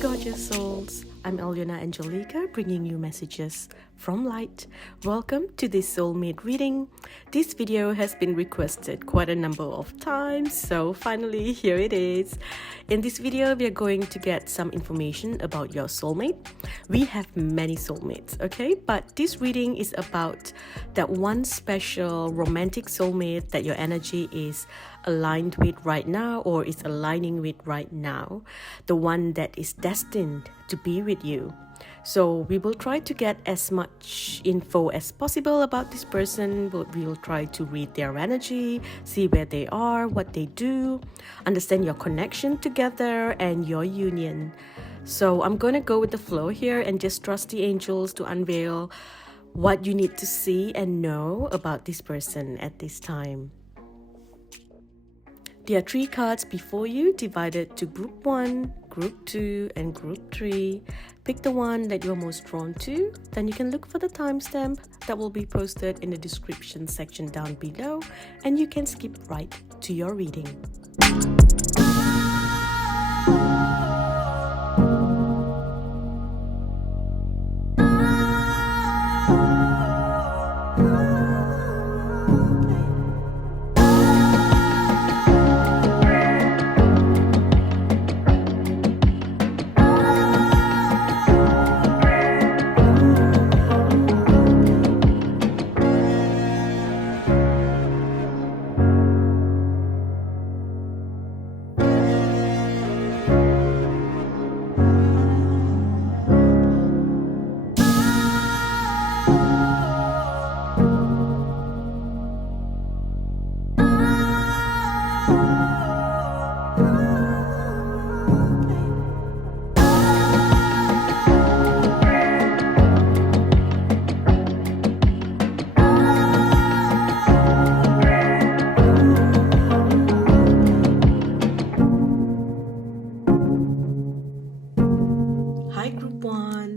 gorgeous souls. I'm Alyonna Angelica, bringing you messages from light. Welcome to this soulmate reading. This video has been requested quite a number of times, so finally here it is. In this video, we are going to get some information about your soulmate. We have many soulmates, okay? But this reading is about that one special romantic soulmate that your energy is aligned with right now or is aligning with right now, the one that is destined to be with you. So we will try to get as much info as possible about this person. We'll try to read their energy, see where they are, what they do, understand your connection together and your union. So I'm going to go with the flow here and just trust the angels to unveil what you need to see and know about this person at this time. There are 3 cards before you, divided to Group 1, Group 2, and Group 3. Pick the one that you're most drawn to. Then you can look for the timestamp that will be posted in the description section down below, and you can skip right to your reading.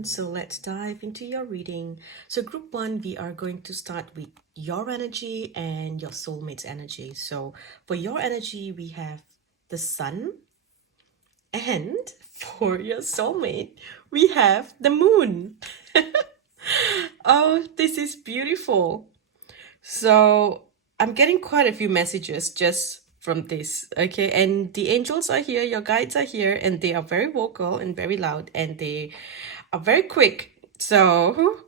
So let's dive into your reading. So Group 1, we are going to start with your energy and your soulmate's energy. So for your energy, we have the sun. And for your soulmate, we have the moon. Oh, this is beautiful. So I'm getting quite a few messages just from this, okay? And the angels are here, your guides are here, and they are very vocal and very loud, and they are very quick. So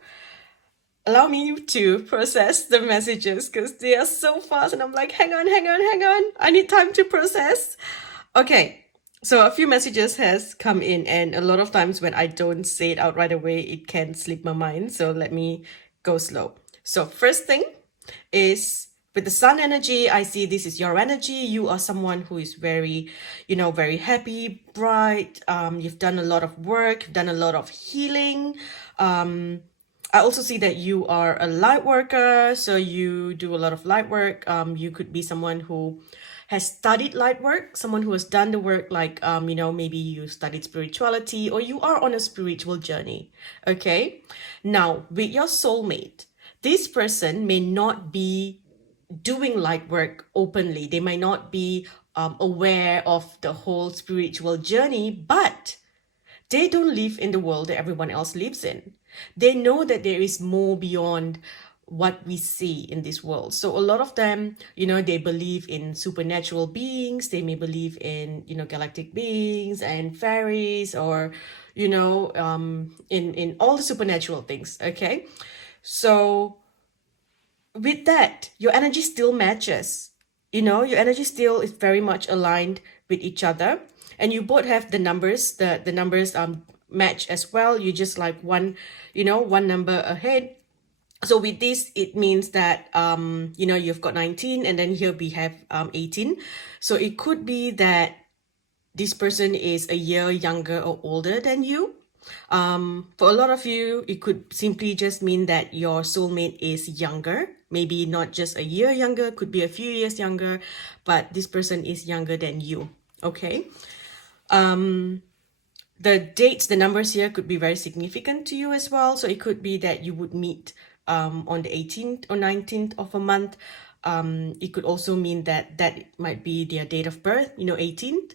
allow me to process the messages because they are so fast, and I'm like, hang on. I need time to process. Okay, so a few messages has come in, and a lot of times when I don't say it out right away, it can slip my mind. So let me go slow. So first thing is, with the sun energy, I see this is your energy. You are someone who is very, very happy, bright. You've done a lot of work, you've done a lot of healing. I also see that you are a light worker, so you do a lot of light work. You could be someone who has studied light work, someone who has done the work, like, maybe you studied spirituality or you are on a spiritual journey, okay? Now, with your soulmate, this person may not be doing light work openly. They might not be aware of the whole spiritual journey, but they don't live in the world that everyone else lives in. They know that there is more beyond what we see in this world. So a lot of them, they believe in supernatural beings. They may believe in, galactic beings and fairies, or, in all the supernatural things, okay? So with that, your energy still matches. Your energy still is very much aligned with each other, and you both have the numbers. The numbers match as well. You just like one number ahead. So with this, it means that you've got 19, and then here we have 18. So it could be that this person is a year younger or older than you. For a lot of you, it could simply just mean that your soulmate is younger. Maybe not just a year younger, could be a few years younger, but this person is younger than you, okay? The dates, the numbers here could be very significant to you as well. So it could be that you would meet on the 18th or 19th of a month. It could also mean that might be their date of birth, 18th.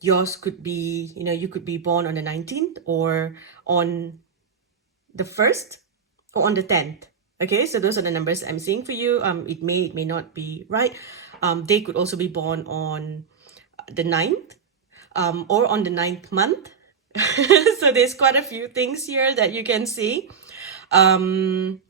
yours could be, you could be born on the 19th or on the 1st or on the 10th. Okay, so those are the numbers I'm seeing for you. It may not be right. They could also be born on the 9th, or on the 9th month. So there's quite a few things here that you can see. I'm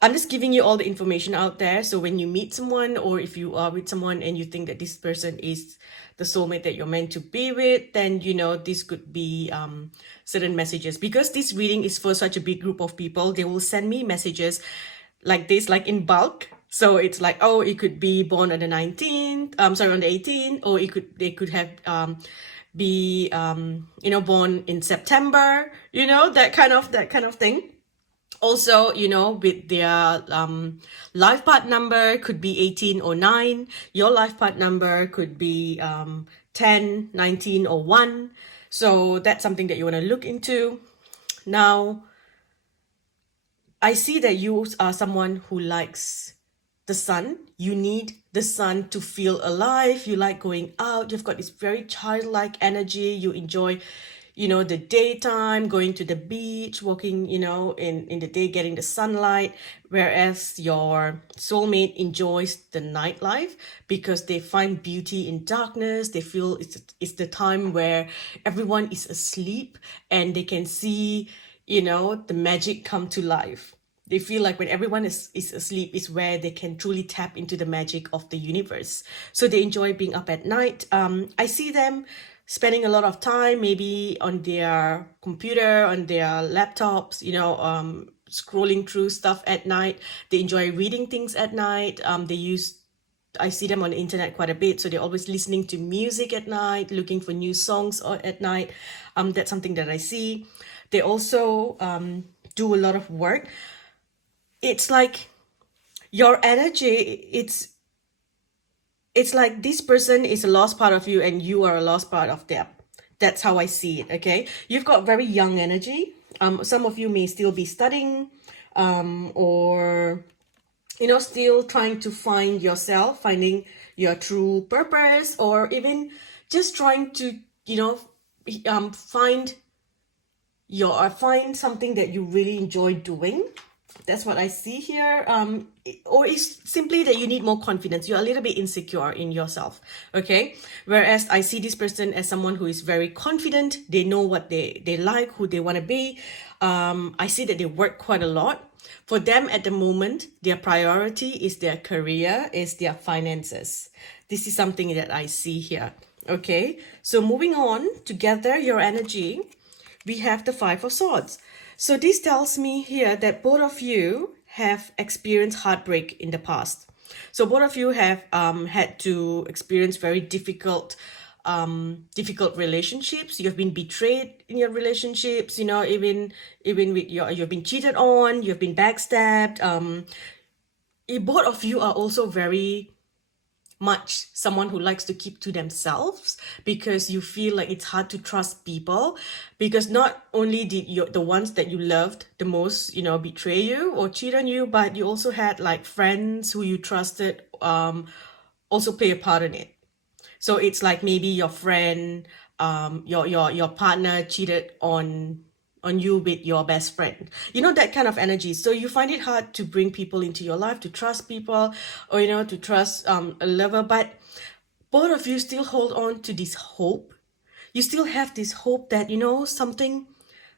just giving you all the information out there. So when you meet someone, or if you are with someone and you think that this person is the soulmate that you're meant to be with, then this could be certain messages. Because this reading is for such a big group of people, they will send me messages like this, like in bulk. So it's like, oh, it could be born on the 19th, on the 18th, or they could have be born in September, that kind of thing. Also, with their life path number could be 18 or 9. Your life path number could be 10, 19, or 1. So that's something that you want to look into. Now, I see that you are someone who likes the sun. You need the sun to feel alive. You like going out. You've got this very childlike energy. You enjoy the daytime, going to the beach, walking, in the day, getting the sunlight, whereas your soulmate enjoys the nightlife because they find beauty in darkness. They feel it's the time where everyone is asleep and they can see, the magic come to life. They feel like when everyone is asleep is where they can truly tap into the magic of the universe. So they enjoy being up at night. I see them spending a lot of time maybe on their computer, on their laptops, scrolling through stuff at night. They enjoy reading things at night. I see them on the internet quite a bit, so they're always listening to music at night, looking for new songs at night. That's something that I see. They also do a lot of work. It's like your energy, it's like this person is a lost part of you and you are a lost part of them. That's how I see it, okay? You've got very young energy. Some of you may still be studying, or, still trying to find yourself, finding your true purpose, or even just trying to, find something that you really enjoy doing. That's what I see here. Or it's simply that you need more confidence. You're a little bit insecure in yourself, okay? Whereas I see this person as someone who is very confident. They know what they like, who they want to be. I see that they work quite a lot. For them at the moment, their priority is their career, is their finances. This is something that I see here, okay? So moving on, together, your energy, we have the Five of Swords. So this tells me here that both of you have experienced heartbreak in the past. So both of you have had to experience very difficult relationships. You've been betrayed in your relationships, even with you've been cheated on, you've been backstabbed. Both of you are also very much someone who likes to keep to themselves because you feel like it's hard to trust people, because not only did the ones that you loved the most betray you or cheat on you, but you also had like friends who you trusted also play a part in it. So it's like maybe your friend, your partner cheated on you with your best friend, that kind of energy. So you find it hard to bring people into your life, to trust people, or to trust a lover. But both of you still hold on to this hope. You still have this hope that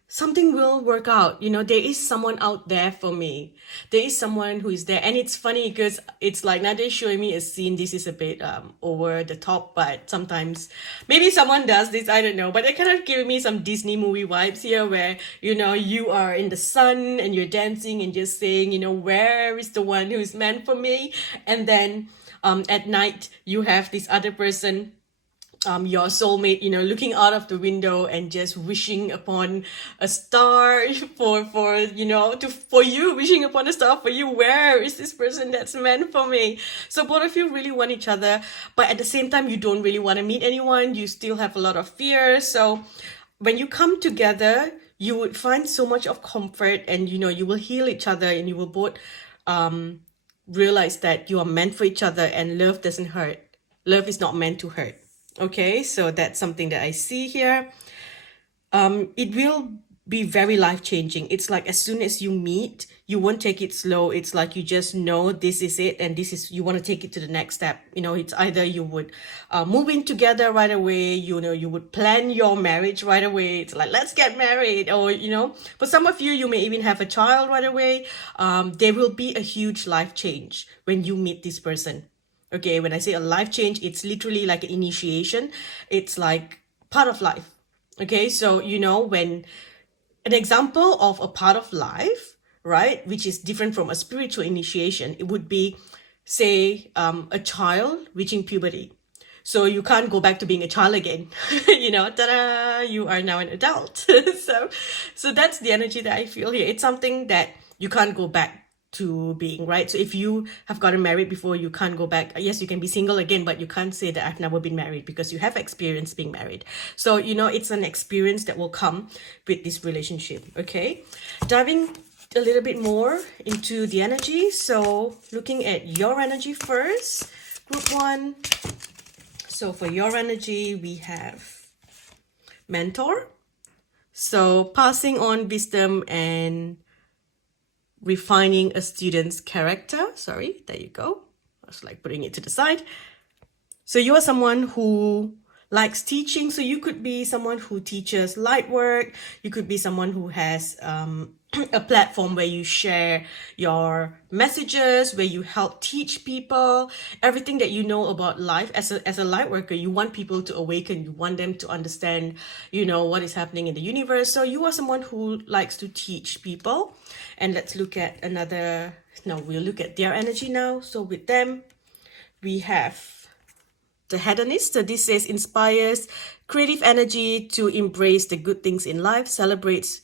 something will work out. There is someone out there for me. There is someone who is there. And it's funny because it's like now they're showing me a scene. This is a bit over the top, but sometimes maybe someone does this, I don't know, but they're kind of giving me some Disney movie vibes here where you are in the sun and you're dancing and just saying, where is the one who's meant for me? And then at night you have this other person, your soulmate, looking out of the window and just wishing upon a star for you, wishing upon a star for you. Where is this person that's meant for me? So both of you really want each other, but at the same time, you don't really want to meet anyone. You still have a lot of fear. So when you come together, you would find so much of comfort, and you will heal each other, and you will both realize that you are meant for each other, and love doesn't hurt. Love is not meant to hurt. Okay, so that's something that I see here. It will be very life changing. It's like as soon as you meet, you won't take it slow. It's like you just know this is it, and this is, you want to take it to the next step. You know, it's either you would move in together right away. You know, you would plan your marriage right away. It's like, let's get married, or you know, for some of you, you may even have a child right away. There will be a huge life change when you meet this person. Okay, when I say a life change, it's literally like an initiation. It's like part of life. Okay, so you know, when an example of a part of life, right, which is different from a spiritual initiation, it would be, say, a child reaching puberty. So you can't go back to being a child again. You know, ta-da, you are now an adult. So that's the energy that I feel here. It's something that you can't go back to being, right? So if you have gotten married before, you can't go back. Yes, you can be single again, but you can't say that I've never been married, because you have experience being married. So, you know, it's an experience that will come with this relationship. Okay, diving a little bit more into the energy. So looking at your energy first, group one. So for your energy, we have mentor. So passing on wisdom and refining a student's character. Sorry, there you go. I was like putting it to the side. So you are someone who likes teaching. So you could be someone who teaches light work. You could be someone who has a platform where you share your messages, where you help teach people everything that you know about life. As a light worker, you want people to awaken. You want them to understand, you know, what is happening in the universe. So you are someone who likes to teach people. And let's look at another. No, we'll look at their energy now. So with them, we have the hedonist. So this says inspires creative energy to embrace the good things in life, celebrates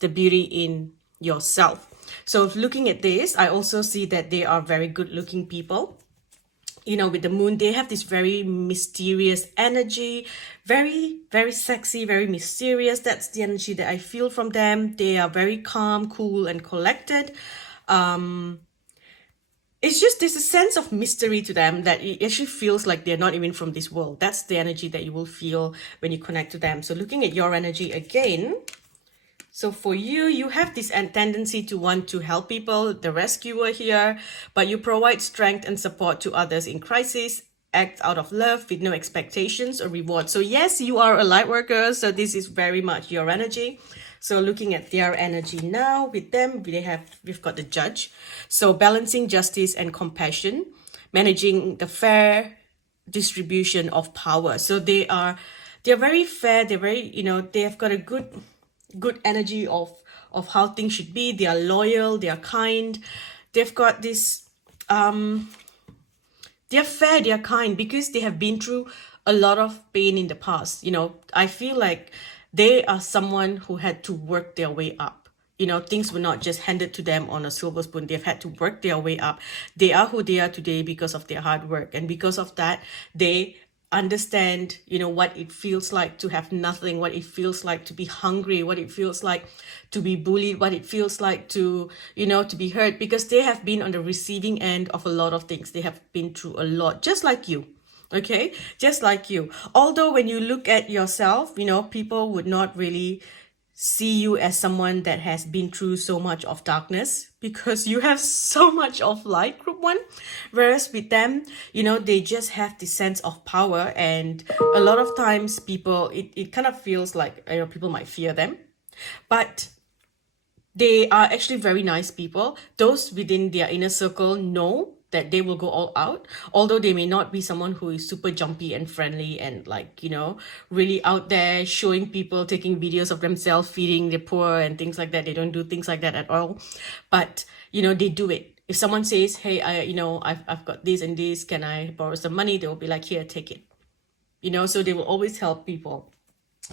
the beauty in yourself. So looking at this, I also see that they are very good looking people. You know, with the moon, they have this very mysterious energy, very, very sexy, very mysterious. That's the energy that I feel from them. They are very calm, cool, and collected. It's just, there's a sense of mystery to them that it actually feels like they're not even from this world. That's the energy that you will feel when you connect to them. So looking at your energy again, so for you, you have this tendency to want to help people, the rescuer here, but you provide strength and support to others in crisis, act out of love with no expectations or reward. So yes, you are a light worker, so this is very much your energy. So looking at their energy now, with them, we've got the judge. So balancing justice and compassion, managing the fair distribution of power. So they're very fair. They're very, you know, they have got a good energy of how things should be. They are loyal. They are kind. They've got this. They're fair. They're kind because they have been through a lot of pain in the past. You know, I feel like they are someone who had to work their way up. You know, things were not just handed to them on a silver spoon. They've had to work their way up. They are who they are today because of their hard work. And because of that, they understand, you know, what it feels like to have nothing, what it feels like to be hungry, what it feels like to be bullied, what it feels like to, you know, to be hurt, because they have been on the receiving end of a lot of things. They have been through a lot, just like you. Okay, just like you. Although when you look at yourself, you know, people would not really see you as someone that has been through so much of darkness, because you have so much of light, group one. Whereas with them, you know, they just have this sense of power, and a lot of times people, it kind of feels like, you know, people might fear them, but they are actually very nice people. Those within their inner circle know that they will go all out, although they may not be someone who is super jumpy and friendly and, like, you know, really out there showing people, taking videos of themselves feeding the poor and things like that. They don't do things like that at all. But, you know, they do it. If someone says, hey, I've got this and this, can I borrow some money? They will be like, here, take it. You know, so they will always help people.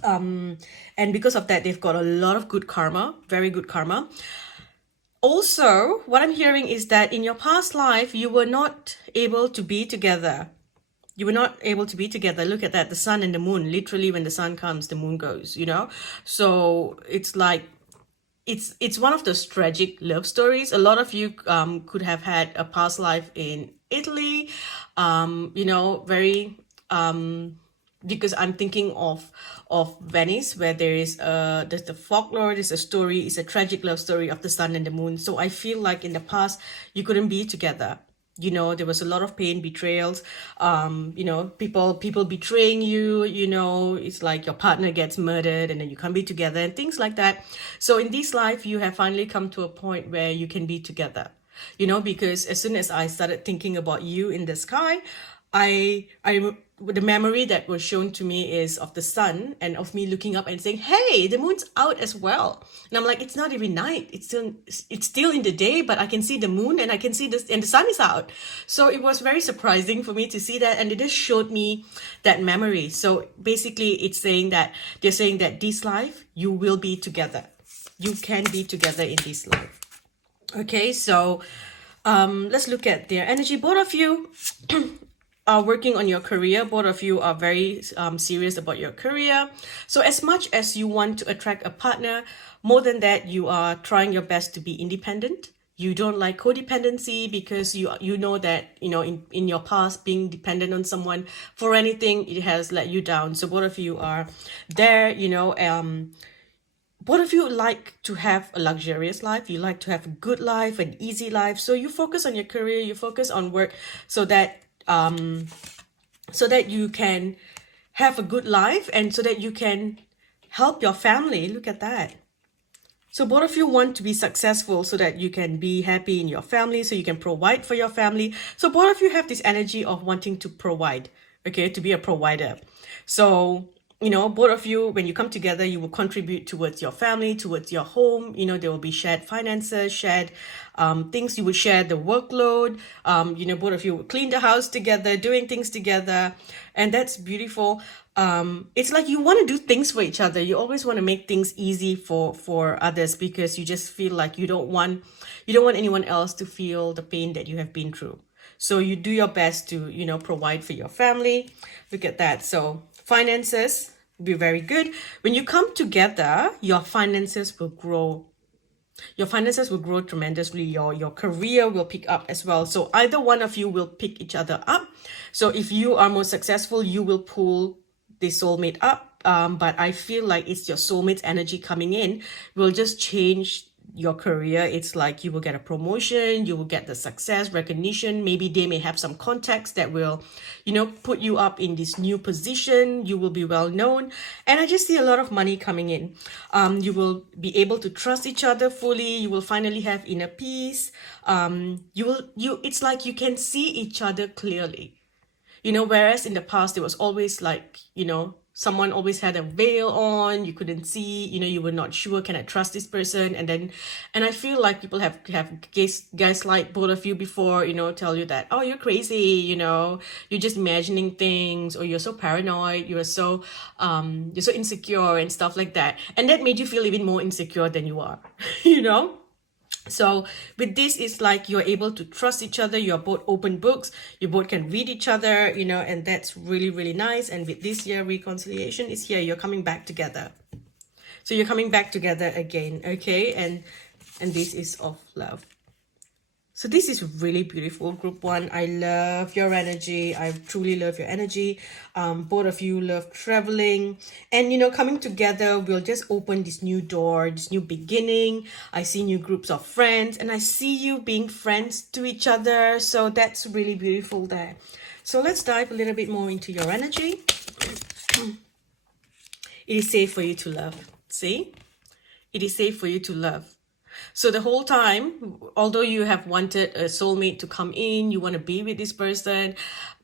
And because of that, they've got a lot of good karma, very good karma. Also, what I'm hearing is that in your past life, you were not able to be together. You were not able to be together. Look at that, the sun and the moon. Literally, when the sun comes, the moon goes, you know? So it's like, it's one of those tragic love stories. A lot of you could have had a past life in Italy, you know, very because I'm thinking of Venice, where there's the folklore, there's a story, it's a tragic love story of the sun and the moon. So I feel like in the past you couldn't be together. There was a lot of pain, betrayals, people betraying you. It's like your partner gets murdered and then you can't be together and things like that. So in this life, you have finally come to a point where you can be together. Because as soon as I started thinking about you in the sky, I the memory that was shown to me is of the sun and of me looking up and saying, "Hey, the moon's out as well." And I'm like, "It's not even night. It's still in the day, but I can see the moon and I can see this, and the sun is out." So it was very surprising for me to see that, and it just showed me that memory. So basically, they're saying that this life you will be together. You can be together in this life. Okay, so let's look at their energy. Both of you are working on your career. Both of you are very serious about your career. So as much as you want to attract a partner, more than that, you are trying your best to be independent. You don't like codependency because you know that, in your past, being dependent on someone for anything, it has let you down. So both of you are there, both of you like to have a luxurious life. You like to have a good life, an easy life. So you focus on your career, you focus on work, so that you can have a good life and so that you can help your family. Look at that. So both of you want to be successful so that you can be happy in your family, so you can provide for your family. So both of you have this energy of wanting to provide, okay, to be a provider. So, both of you, when you come together, you will contribute towards your family, towards your home. There will be shared finances, shared things. You will share the workload. Both of you will clean the house together, doing things together. And that's beautiful. It's like you want to do things for each other. You always want to make things easy for others, because you just feel like you don't want anyone else to feel the pain that you have been through. So you do your best to, provide for your family. Look at that. So finances will be very good. When you come together, your finances will grow. Your finances will grow tremendously. Your career will pick up as well. So either one of you will pick each other up. So if you are more successful, you will pull the soulmate up. But I feel like it's your soulmate's energy coming in will just change your career. It's like you will get a promotion, you will get the success, recognition. Maybe they may have some contacts that will, put you up in this new position. You will be well known. And I just see a lot of money coming in. You will be able to trust each other fully. You will finally have inner peace. It's like you can see each other clearly. Whereas in the past, it was always like, someone always had a veil on, you couldn't see, you were not sure, can I trust this person? And I feel like people have guys like both of you before, tell you that, oh, you're crazy, you're just imagining things, or you're so paranoid, you're so insecure and stuff like that. And that made you feel even more insecure than you are, So with this, it's like you're able to trust each other. You're both open books. You both can read each other, and that's really, really nice. And with this year, reconciliation is here. You're coming back together. So you're coming back together again, okay? And this is of love. So this is really beautiful, group one. I love your energy. I truly love your energy. Both of you love traveling. And, coming together will just open this new door, this new beginning. I see new groups of friends. And I see you being friends to each other. So that's really beautiful there. So let's dive a little bit more into your energy. It is safe for you to love. See? It is safe for you to love. So the whole time, although you have wanted a soulmate to come in, you want to be with this person,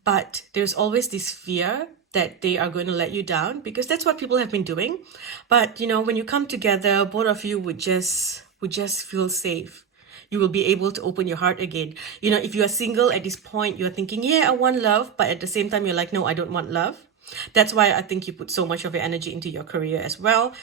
but there's always this fear that they are going to let you down, because that's what people have been doing. But, when you come together, both of you would just feel safe. You will be able to open your heart again. If you are single at this point, you're thinking, yeah, I want love, but at the same time, you're like, no, I don't want love. That's why I think you put so much of your energy into your career as well,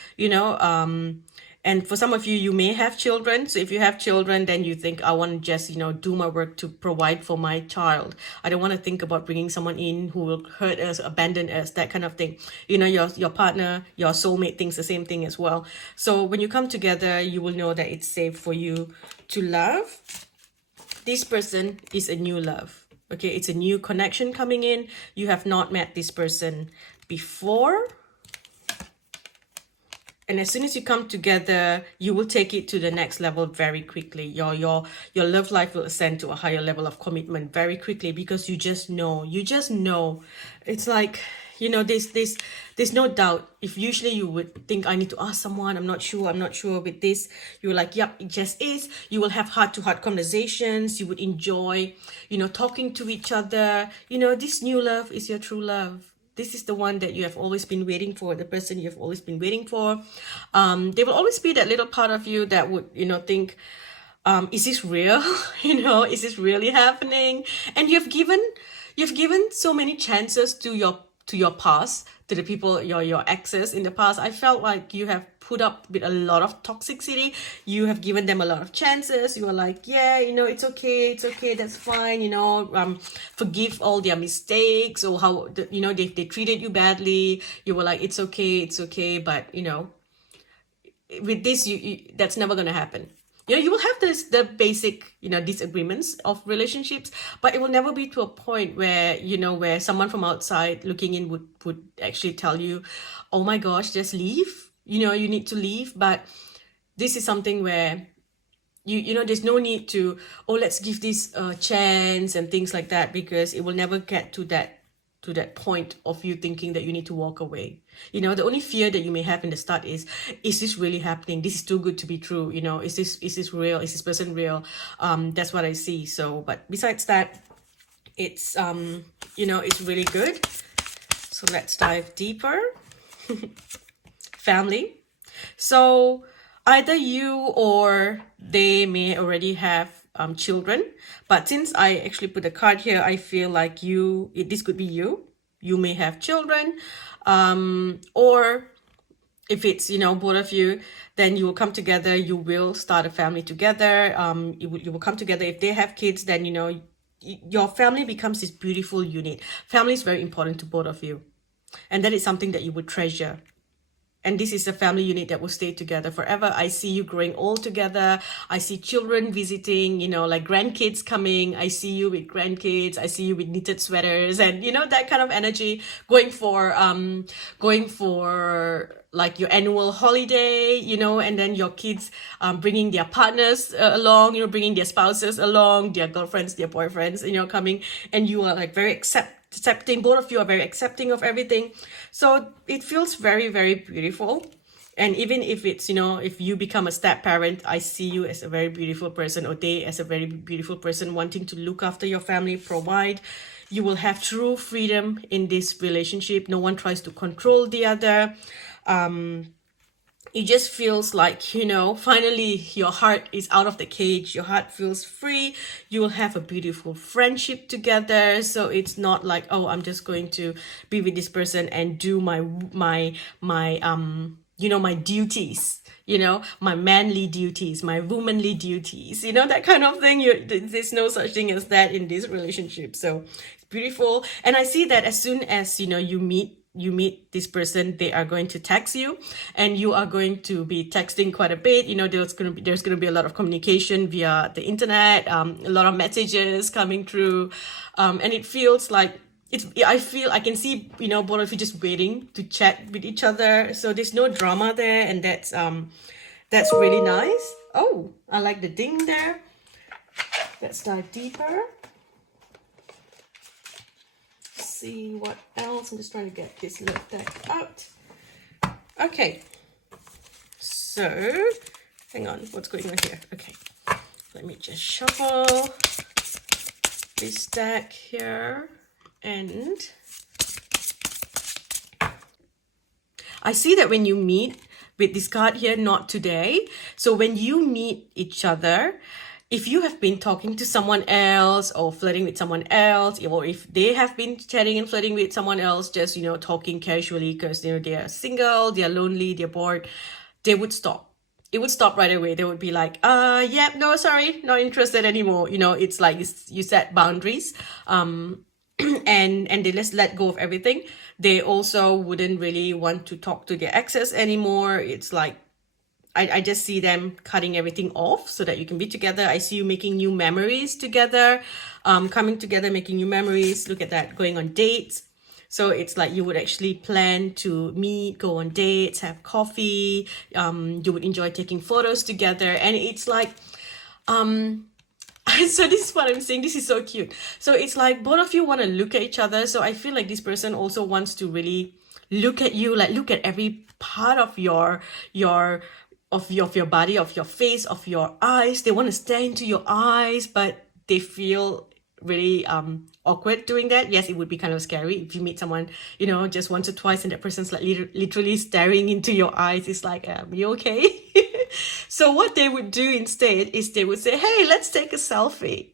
and for some of you, you may have children. So if you have children, then you think, I want to just, do my work to provide for my child. I don't want to think about bringing someone in who will hurt us, abandon us, that kind of thing. Your partner, your soulmate thinks the same thing as well. So when you come together, you will know that it's safe for you to love. This person is a new love. Okay, it's a new connection coming in. You have not met this person before. And as soon as you come together, you will take it to the next level very quickly. Your love life will ascend to a higher level of commitment very quickly, because you just know. You just know. It's like, you know, there's no doubt. If usually you would think, I need to ask someone, I'm not sure with this, you're like, yep, it just is. You will have heart-to-heart conversations. You would enjoy, you know, talking to each other. You know, this new love is your true love. This is the one that you have always been waiting for, the person you have always been waiting for. There will always be that little part of you that would, you know, think, is this real? You know, is this really happening? And you've given so many chances to your past, to the people, your exes in the past. I felt like you have put up with a lot of toxicity. You have given them a lot of chances. You were like, yeah, you know, it's okay, that's fine, you know, forgive all their mistakes, or how, you know, they treated you badly. You were like, it's okay, but you know, with this, you that's never gonna happen. You know, you will have the basic, you know, disagreements of relationships, but it will never be to a point where, you know, where someone from outside looking in would actually tell you, oh my gosh, just leave, you know, you need to leave. But this is something where you know, there's no need to, oh, let's give this a chance and things like that, because it will never get to that point of you thinking that you need to walk away. You know, the only fear that you may have in the start is this really happening? This is too good to be true. You know, is this real? Is this person real? That's what I see. So, but besides that, it's you know, it's really good. So let's dive deeper. Family. So either you or they may already have children, but since I actually put a card here, I feel like this could be you. You may have children, or if it's, you know, both of you, then you will come together. You will start a family together. You will come together. If they have kids, then, you know, your family becomes this beautiful unit. Family is very important to both of you, and that is something that you would treasure. And this is a family unit that will stay together forever. I see you growing old together. I see children visiting, you know, like grandkids coming. I see you with grandkids. I see you with knitted sweaters, and, you know, that kind of energy, going for like your annual holiday, you know, and then your kids bringing their partners along, you know, bringing their spouses along, their girlfriends, their boyfriends, you know, coming, and you are like very accepting. Both of you are very accepting of everything. So it feels very, very beautiful. And even if it's, you know, if you become a step parent, I see you as a very beautiful person, or they as a very beautiful person, wanting to look after your family, provide. You will have true freedom in this relationship. No one tries to control the other. It just feels like, you know, finally your heart is out of the cage. Your heart feels free. You will have a beautiful friendship together. So it's not like, oh, I'm just going to be with this person and do my you know, my duties, you know, my manly duties, my womanly duties, you know, that kind of thing. There's no such thing as that in this relationship. So it's beautiful. And I see that as soon as, you know, you meet this person, they are going to text you, and you are going to be texting quite a bit. You know, there's going to be a lot of communication via the internet, a lot of messages coming through, and it feels like I can see, you know, both of you just waiting to chat with each other. So there's no drama there, and that's really nice. Oh, I like the ding there. Let's dive deeper. See what else. I'm just trying to get this little deck out. Okay, so hang on, what's going on here? Okay, let me just shuffle this deck here, and I see that when you meet with this card here, not today. So when you meet each other, if you have been talking to someone else or flirting with someone else, or if they have been chatting and flirting with someone else, just, you know, talking casually because, you know, they are single, they are lonely, they're bored, they would stop. It would stop right away. They would be like, yeah, no, sorry, not interested anymore. You know, it's like you set boundaries, and they just let go of everything. They also wouldn't really want to talk to their exes anymore. It's like, I just see them cutting everything off so that you can be together. I see you making new memories together, coming together, making new memories. Look at that, going on dates. So it's like you would actually plan to meet, go on dates, have coffee. You would enjoy taking photos together. And it's like, so this is what I'm saying. This is so cute. So it's like both of you want to look at each other. So I feel like this person also wants to really look at you, like look at every part of your body, of your face, of your eyes. They want to stare into your eyes, but they feel really awkward doing that. Yes, it would be kind of scary if you meet someone, you know, just once or twice and that person's like literally staring into your eyes. It's like, you okay? So what they would do instead is they would say, hey, let's take a selfie.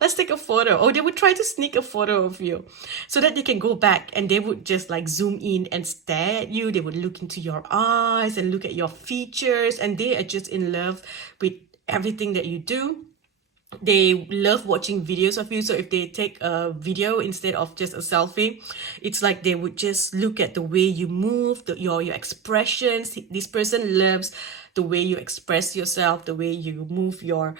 Let's take a photo. Or they would try to sneak a photo of you so that they can go back, and they would just like zoom in and stare at you. They would look into your eyes and look at your features, and they are just in love with everything that you do. They love watching videos of you. So if they take a video instead of just a selfie, it's like they would just look at the way you move, your expressions. This person loves the way you express yourself, the way you move your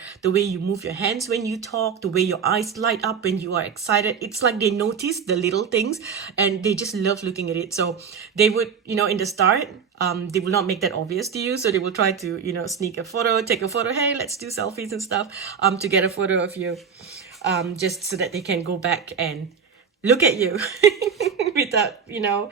hands when you talk, the way your eyes light up when you are excited. It's like they notice the little things and they just love looking at it. So they would, you know, in the start, they will not make that obvious to you. So they will try to, you know, sneak a photo, take a photo. Hey, let's do selfies and stuff, to get a photo of you, just so that they can go back and look at you without, you know,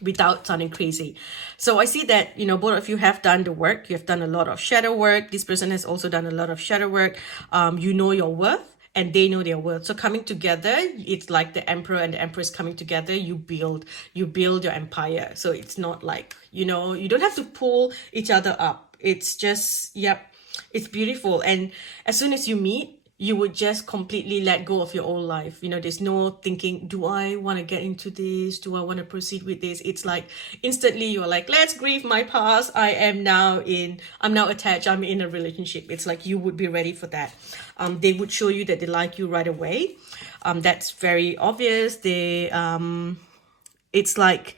without sounding crazy. So I see that, you know, both of you have done the work. You have done a lot of shadow work. This person has also done a lot of shadow work. You know your worth and they know their worth. So coming together, it's like the emperor and the empress coming together. You build your empire. So it's not like, you know, you don't have to pull each other up. It's just, yep, it's beautiful. And as soon as you meet, you would just completely let go of your old life. You know, there's no thinking, do I want to get into this? Do I want to proceed with this? It's like instantly you're like, let's grieve my past. I'm now attached. I'm in a relationship. It's like you would be ready for that. They would show you that they like you right away. That's very obvious. It's like,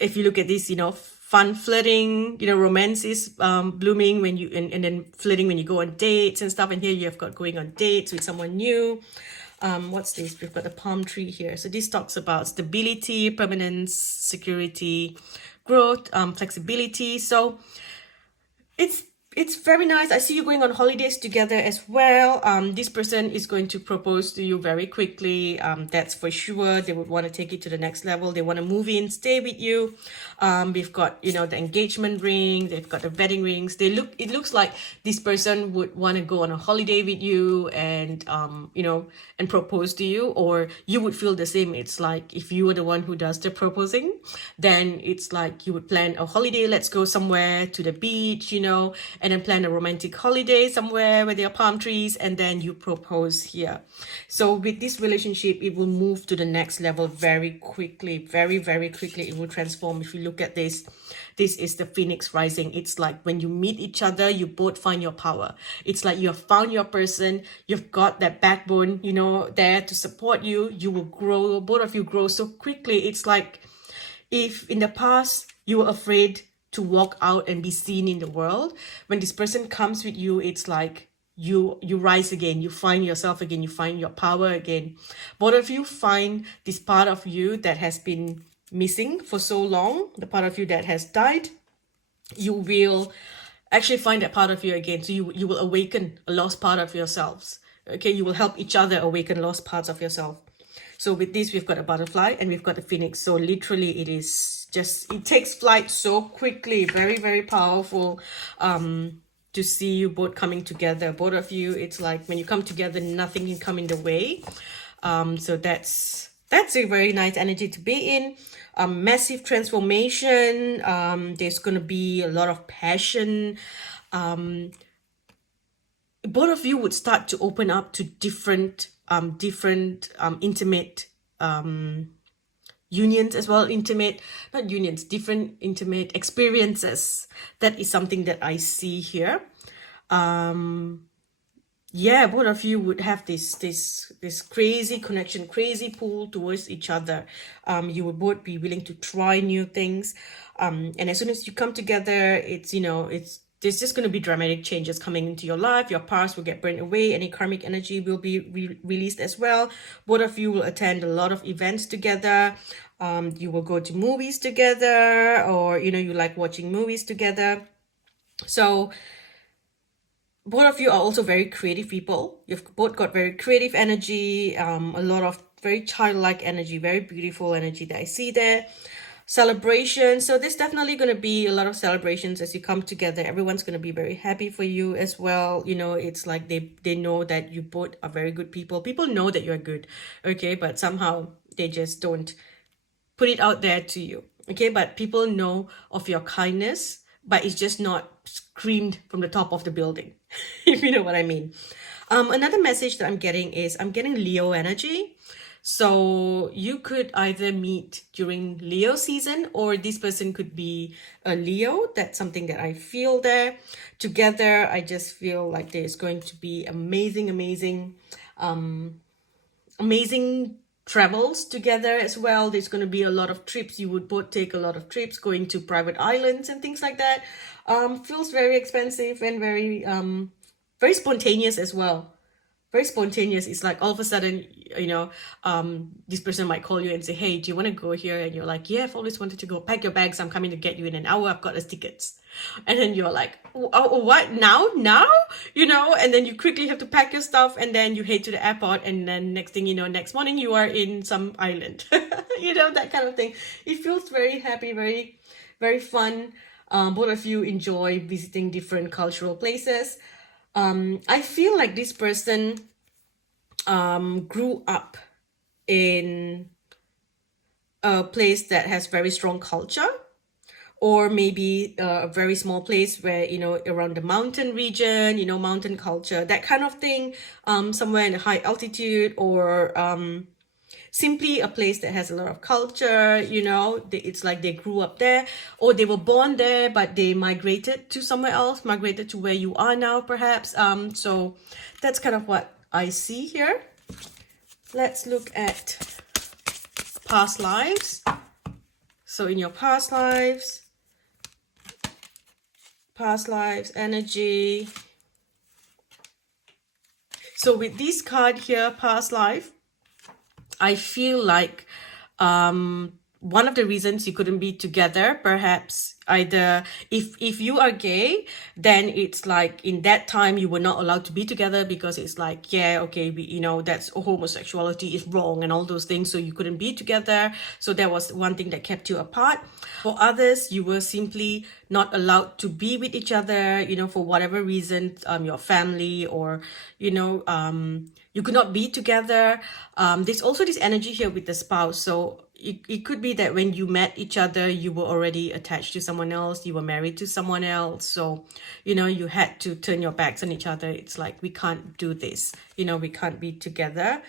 if you look at this, you know, fun flirting, you know, romance is blooming when you, and then flirting when you go on dates and stuff. And here you have got going on dates with someone new. What's this? We've got the palm tree here. So this talks about stability, permanence, security, growth, flexibility. So it's very nice. I see you going on holidays together as well. This person is going to propose to you very quickly. That's for sure. They would want to take it to the next level. They want to move in, stay with you. We've got, you know, the engagement ring. They've got the wedding rings. It looks like this person would want to go on a holiday with you and, you know, and propose to you, or you would feel the same. It's like if you were the one who does the proposing, then it's like you would plan a holiday. Let's go somewhere to the beach, you know, and then plan a romantic holiday somewhere where there are palm trees, and then you propose here. So with this relationship, it will move to the next level very quickly, very, very quickly. It will transform. If you look at this is the phoenix rising. It's like when you meet each other, you both find your power. It's like you have found your person. You've got that backbone, you know, there to support you. You will grow. Both of you grow so quickly. It's like if in the past you were afraid to walk out and be seen in the world, when this person comes with you, it's like you rise again, you find yourself again, you find your power again. Both of you find this part of you that has been missing for so long, the part of you that has died. You will actually find that part of you again. So you will awaken a lost part of yourselves. Okay, you will help each other awaken lost parts of yourself. So with this, we've got a butterfly and we've got a phoenix. So literally it is just, it takes flight so quickly. Very, very powerful to see you both coming together. Both of you, it's like when you come together, nothing can come in the way. So that's a very nice energy to be in. Massive transformation. There's going to be a lot of passion. Both of you would start to open up to different intimate unions as well. Different intimate experiences. That is something that I see here. yeah, both of you would have this crazy connection, crazy pull towards each other. You would both be willing to try new things. And as soon as you come together, it's, it's there's just going to be dramatic changes coming into your life. Your past will get burned away. Any karmic energy will be released as well. Both of you will attend a lot of events together. You will go to movies together, or you like watching movies together. So both of you are also very creative people. You've both got very creative energy, a lot of very childlike energy, very beautiful energy that I see there. Celebration. So there's definitely going to be a lot of celebrations as you come together. Everyone's going to be very happy for you as well. It's like they know that you both are very good people. People know that you're good, okay? But somehow they just don't put it out there to you, okay? But people know of your kindness, but it's just not screamed from the top of the building, if you know what I mean. Another message that I'm getting is I'm getting Leo energy. So you could either meet during Leo season, or this person could be a Leo. That's something that I feel there. Together, I just feel like there's going to be amazing travels together as well. There's going to be a lot of trips. You would both take a lot of trips, going to private islands and things like that. Feels very expensive and very spontaneous as well. Very spontaneous. It's like all of a sudden, this person might call you and say, hey, do you want to go here? And you're like, yeah, I've always wanted to go. Pack your bags, I'm coming to get you in an hour. I've got us tickets. And then you're like, oh, what, now? And then you quickly have to pack your stuff, and then you head to the airport, and then next thing you know, next morning you are in some island. That kind of thing. It feels very happy, very, very fun. Both of you enjoy visiting different cultural places. I feel like this person grew up in a place that has very strong culture, or maybe a very small place where, around the mountain region, mountain culture, that kind of thing, somewhere in a high altitude, or simply a place that has a lot of culture. It's like they grew up there, or they were born there but they migrated to somewhere else, migrated to where you are now perhaps. So that's kind of what I see here. Let's look at past lives. So in your past lives energy. So with this card here, past life, I feel like one of the reasons you couldn't be together, perhaps either if you are gay, then it's like in that time you were not allowed to be together, because it's like, yeah, okay, that's homosexuality is wrong and all those things, so you couldn't be together. So that was one thing that kept you apart. For others, you were simply not allowed to be with each other, for whatever reason, your family, or you could not be together. There's also this energy here with the spouse. So it could be that when you met each other, you were already attached to someone else, you were married to someone else. So, you had to turn your backs on each other. It's like, we can't do this, we can't be together.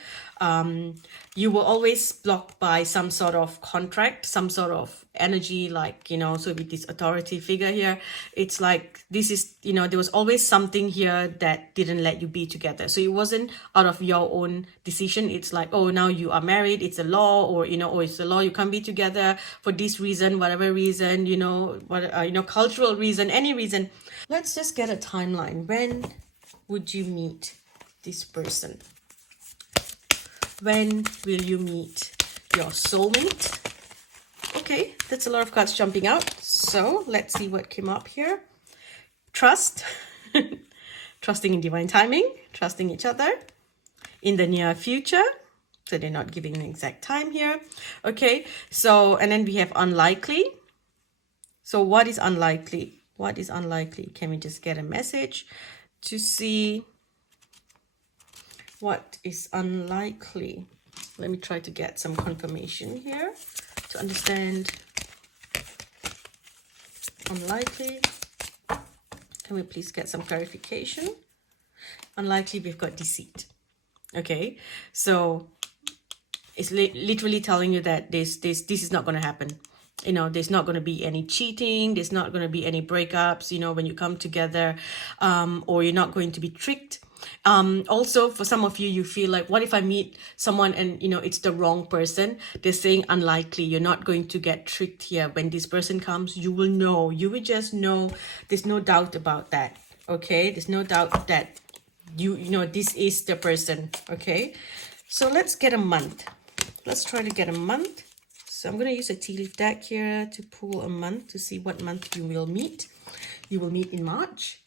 You were always blocked by some sort of contract, some sort of energy, like, so with this authority figure here, it's like, this is, there was always something here that didn't let you be together. So it wasn't out of your own decision. It's like, oh, now you are married, it's a law, or, or it's a law, you can't be together for this reason, whatever reason, cultural reason, any reason. Let's just get a timeline. When would you meet this person? When will you meet your soulmate? Okay, that's a lot of cards jumping out. So let's see what came up here. Trust. Trusting in divine timing. Trusting each other. In the near future. So they're not giving an exact time here. Okay, so, and then we have unlikely. So what is unlikely? What is unlikely? Can we just get a message to see what is unlikely? Let me try to get some confirmation here to understand. Unlikely. Can we please get some clarification? Unlikely, we've got deceit. Okay, so it's literally telling you that this is not going to happen. There's not going to be any cheating. There's not going to be any breakups, when you come together, or you're not going to be tricked. Also, for some of you, you feel like, what if I meet someone and, it's the wrong person? They're saying unlikely. You're not going to get tricked here. When this person comes, you will know. You will just know. There's no doubt about that. Okay? There's no doubt that this is the person. Okay? So let's get a month. Let's try to get a month. So I'm going to use a tea leaf deck here to pull a month to see what month you will meet. You will meet in March.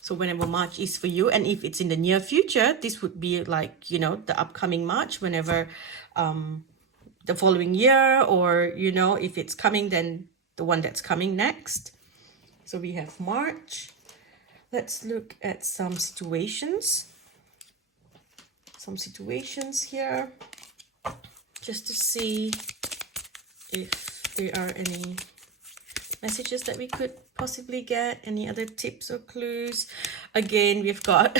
So whenever March is for you, and if it's in the near future, this would be like, the upcoming March, whenever the following year, or, if it's coming, then the one that's coming next. So we have March. Let's look at some situations. Some situations here, just to see if there are any messages that we could possibly get, any other tips or clues. Again, we've got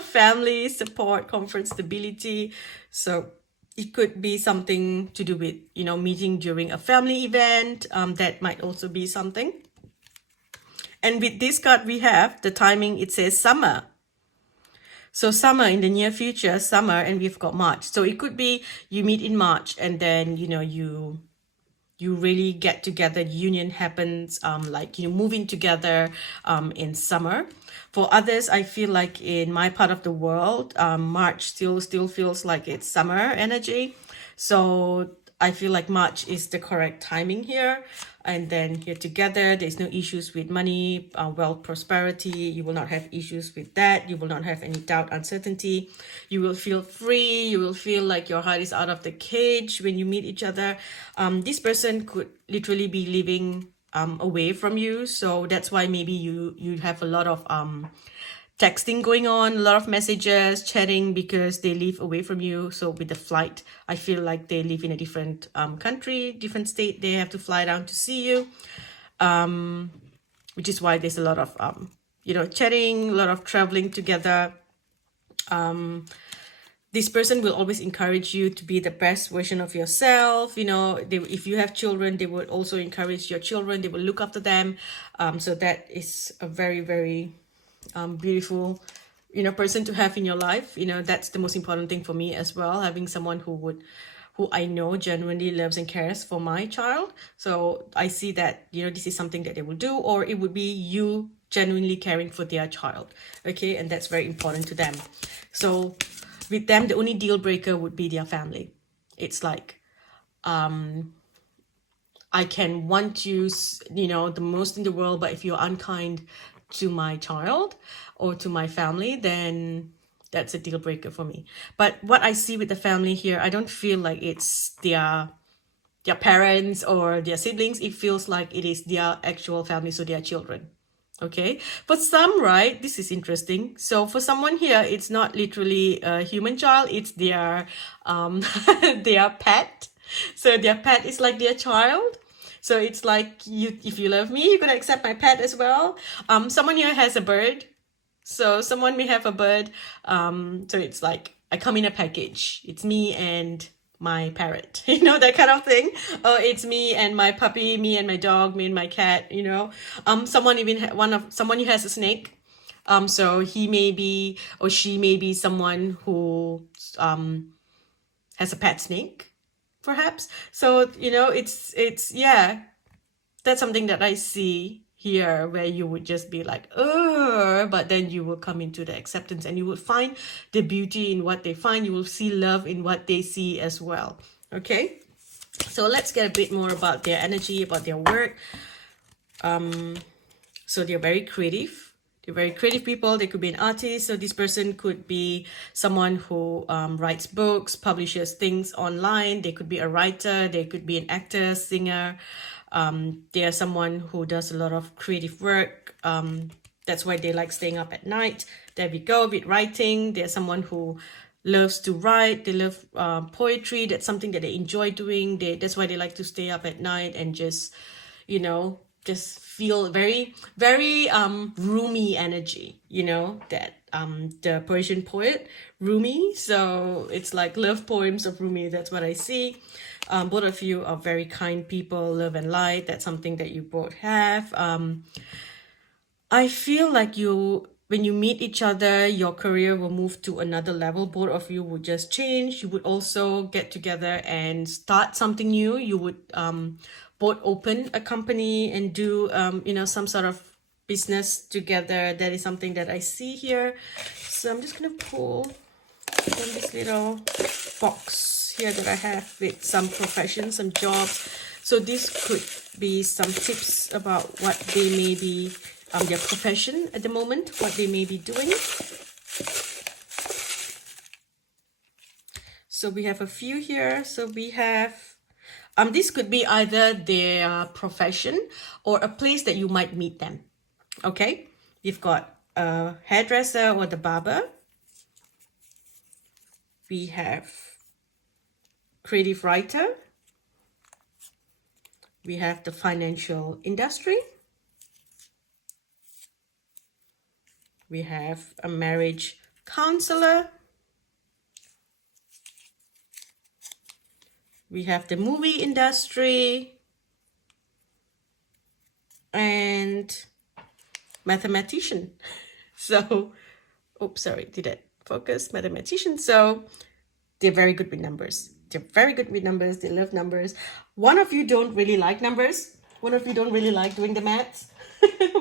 family, support, comfort, stability. So it could be something to do with, meeting during a family event. That might also be something. And with this card we have, the timing, it says summer. So summer, in the near future, summer, and we've got March. So it could be you meet in March, and then, you really get together, union happens, like, moving together in summer. For others, I feel like in my part of the world, March still feels like it's summer energy. So I feel like March is the correct timing here. And then you're together, there's no issues with money, wealth, prosperity. You will not have issues with that. You will not have any doubt, uncertainty. You will feel free. You will feel like your heart is out of the cage when you meet each other. This person could literally be living away from you. So that's why maybe you have a lot of texting going on, a lot of messages, chatting, because they live away from you. So with the flight, I feel like they live in a different country, different state. They have to fly down to see you, which is why there's a lot of, chatting, a lot of traveling together. This person will always encourage you to be the best version of yourself. If you have children, they will also encourage your children. They will look after them. So that is a very, very beautiful, person to have in your life. That's the most important thing for me as well. Having someone who I know genuinely loves and cares for my child. So I see that, this is something that they will do, or it would be you genuinely caring for their child. Okay. And that's very important to them. So with them, the only deal breaker would be their family. It's like, I can want you, the most in the world, but if you're unkind to my child or to my family, then that's a deal breaker for me. But what I see with the family here, I don't feel like it's their parents or their siblings. It feels like it is their actual family, so their children. Okay, for some, right, this is interesting. So for someone here, it's not literally a human child, it's their their pet. So their pet is like their child. So it's like, if you love me, you're gonna accept my pet as well. Someone here has a bird. So someone may have a bird. So it's like, I come in a package. It's me and my parrot, that kind of thing. Oh, it's me and my puppy, me and my dog, me and my cat. Someone someone who has a snake. So he may be, or she may be someone who has a pet snake, perhaps. So it's yeah, that's something that I see here, where you would just be like, but then you will come into the acceptance, and you will find the beauty in what they find. You will see love in what they see as well. Okay, so let's get a bit more about their energy, about their work. So they're very creative. They're very creative people. They could be an artist. So this person could be someone who writes books, publishes things online. They could be a writer. They could be an actor, singer. They are someone who does a lot of creative work. That's why they like staying up at night. There we go, with writing. They're someone who loves to write. They love poetry. That's something that they enjoy doing. That's why they like to stay up at night and just, just feel very, very Rumi energy, that the Persian poet Rumi. So it's like love poems of Rumi. That's what I see. Both of you are very kind people, love and light. That's something that you both have. I feel like you when you meet each other, your career will move to another level. Both of you would just change. You would also get together and start something new. You would both open a company and do some sort of business together. That is something that I see here. So I'm just gonna pull from this little box here that I have with some professions, some jobs. So this could be some tips about what they may be, their profession at the moment, what they may be doing. So we have a few here. So we have, this could be either their profession or a place that you might meet them. Okay, you've got a hairdresser or the barber. We have creative writer. We have the financial industry. We have a marriage counselor. We have the movie industry. And mathematician. So, oops, sorry, did that focus? Mathematician. So they're very good with numbers. They're very good with numbers. They love numbers. One of you don't really like numbers. One of you don't really like doing the maths.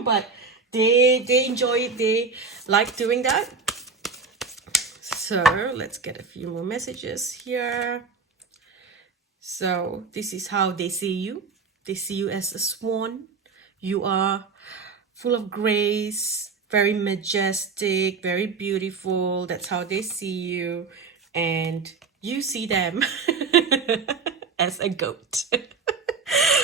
But they enjoy it. They like doing that. So let's get a few more messages here. So this is how they see you. They see you as a swan. You are full of grace, very majestic, very beautiful. That's how they see you. And you see them as a goat.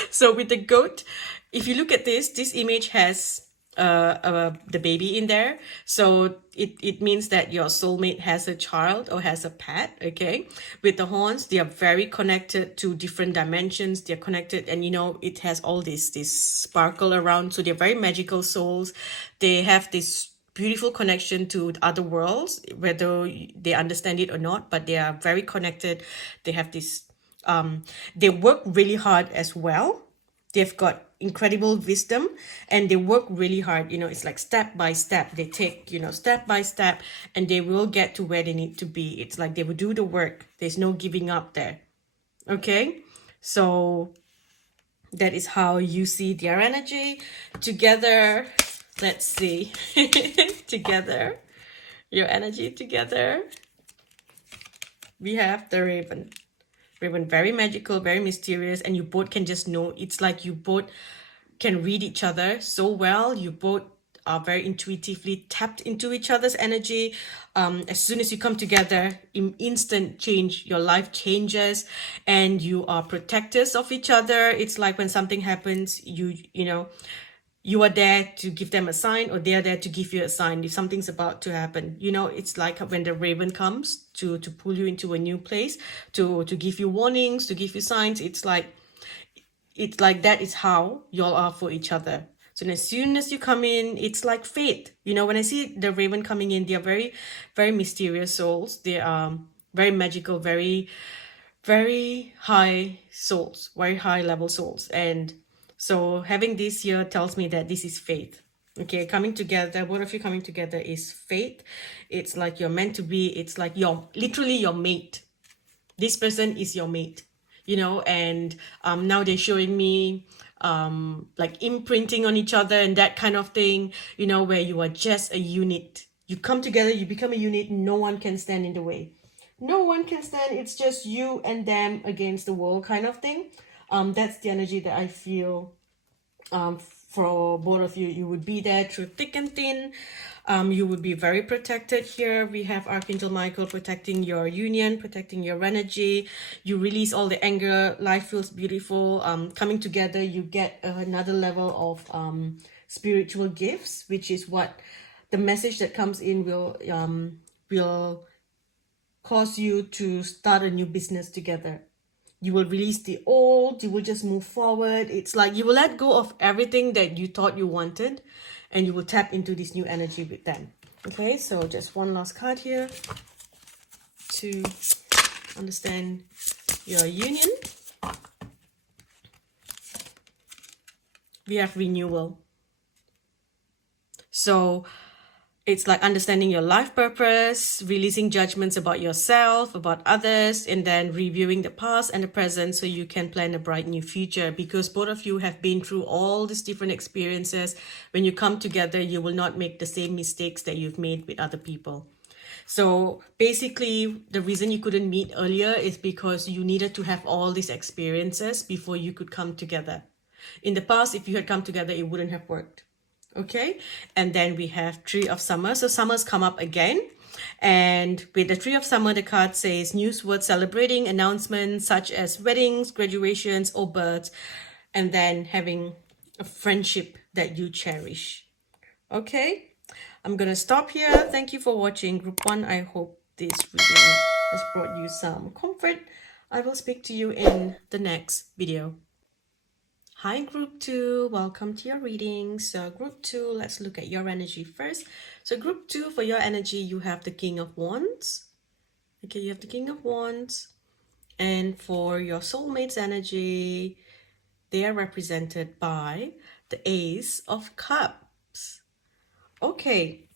So with the goat, if you look at this image has the baby in there. So it means that your soulmate has a child or has a pet, okay? With the horns, they are very connected to different dimensions. They're connected, and it has all this sparkle around. So they're very magical souls. They have this beautiful connection to other worlds, whether they understand it or not, but they are very connected. They have this, they work really hard as well. They've got incredible wisdom and they work really hard. It's like step by step. They take, step by step, and they will get to where they need to be. It's like they will do the work. There's no giving up there. Okay? So that is how you see their energy. Together, let's see. Together, your energy together. We have the Raven. Raven, very magical, very mysterious, and you both can just know. It's like you both can read each other so well. You both are very intuitively tapped into each other's energy. As soon as you come together, in instant change, your life changes, and you are protectors of each other. It's like when something happens, you are there to give them a sign, or they are there to give you a sign if something's about to happen. It's like when the raven comes to pull you into a new place, to give you warnings, to give you signs. It's like that is how y'all are for each other. So as soon as you come in, it's like fate. When I see the raven coming in, they are very, very mysterious souls. They are very magical, very, very high souls, very high level souls. And so having this here tells me that this is faith. Okay, coming together, both of you coming together is faith. It's like you're meant to be. It's like literally your mate. This person is your mate, and now they're showing me like imprinting on each other and that kind of thing, where you are just a unit. You come together, you become a unit. No one can stand in the way. No one can stand. It's just you and them against the world kind of thing. That's the energy that I feel for both of you. You would be there through thick and thin. You would be very protected here. We have Archangel Michael protecting your union, protecting your energy. You release all the anger. Life feels beautiful. Coming together, you get another level of spiritual gifts, which is what the message that comes in will cause you to start a new business together. You will release the old, you will just move forward. It's like you will let go of everything that you thought you wanted, and you will tap into this new energy with them. Okay, so just one last card here to understand your union. We have renewal. So It's like understanding your life purpose, releasing judgments about yourself, about others, and then reviewing the past and the present so you can plan a bright new future. Because both of you have been through all these different experiences. When you come together, you will not make the same mistakes that you've made with other people. So basically, the reason you couldn't meet earlier is because you needed to have all these experiences before you could come together. In the past, if you had come together, it wouldn't have worked. Okay, and then we have Tree of Summer. So summer's come up again. And with the Tree of Summer, the card says news worth celebrating, announcements such as weddings, graduations, or births, and then having a friendship that you cherish. Okay, I'm gonna stop here. Thank you for watching Group 1. I hope this reading has brought you some comfort. I will speak to you in the next video. Hi Group 2, welcome to your reading. So Group 2, let's look at your energy first. So Group 2, for your energy, you have the King of Wands. Okay, you have the King of Wands. And for your soulmate's energy, they are represented by the Ace of Cups. Okay,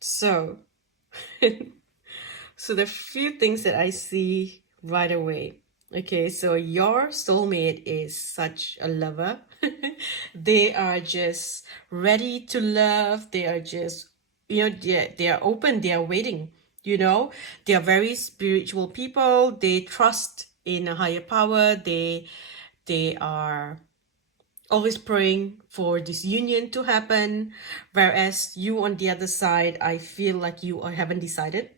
so so the few things that I see right away. Okay, so your soulmate is such a lover. They are just ready to love. They are just, they are open. They are waiting. They are very spiritual people. They trust in a higher power. They are always praying for this union to happen, whereas you on the other side, I feel like you haven't decided.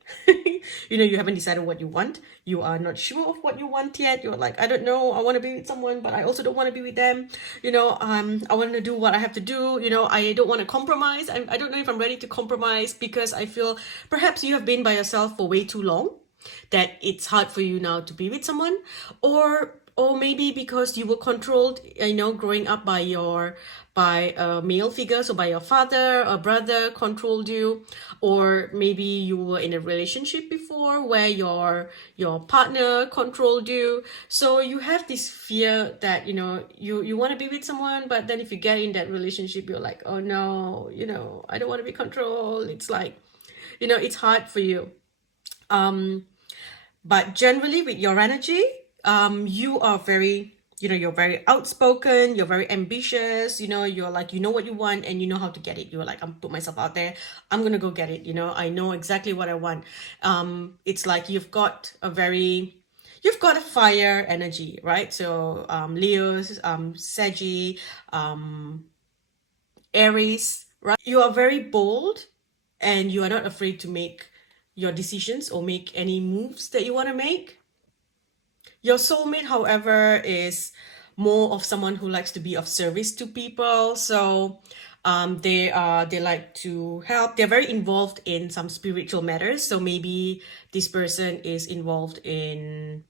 You haven't decided what you want. You are not sure of what you want yet. You're like, I don't know, I want to be with someone, but I also don't want to be with them. I want to do what I have to do. I don't want to compromise. I don't know if I'm ready to compromise, because I feel perhaps you have been by yourself for way too long, that it's hard for you now to be with someone. Or maybe because you were controlled, growing up by a male figure, so by your father or brother controlled you. Or maybe you were in a relationship before where your partner controlled you. So you have this fear that you want to be with someone, but then if you get in that relationship, you're like, oh no, I don't want to be controlled. It's like, it's hard for you. But generally with your energy, you are very, you're very outspoken, you're very ambitious, you're like, what you want and you know how to get it. You're like, I'm put myself out there, I'm gonna go get it. I know exactly what I want. It's like you've got a fire energy, right? So Leos, Sagi, Aries, right? You are very bold and you are not afraid to make your decisions or make any moves that you want to make. Your soulmate, however, is more of someone who likes to be of service to people. So they like to help. They're very involved in some spiritual matters. So maybe this person is involved in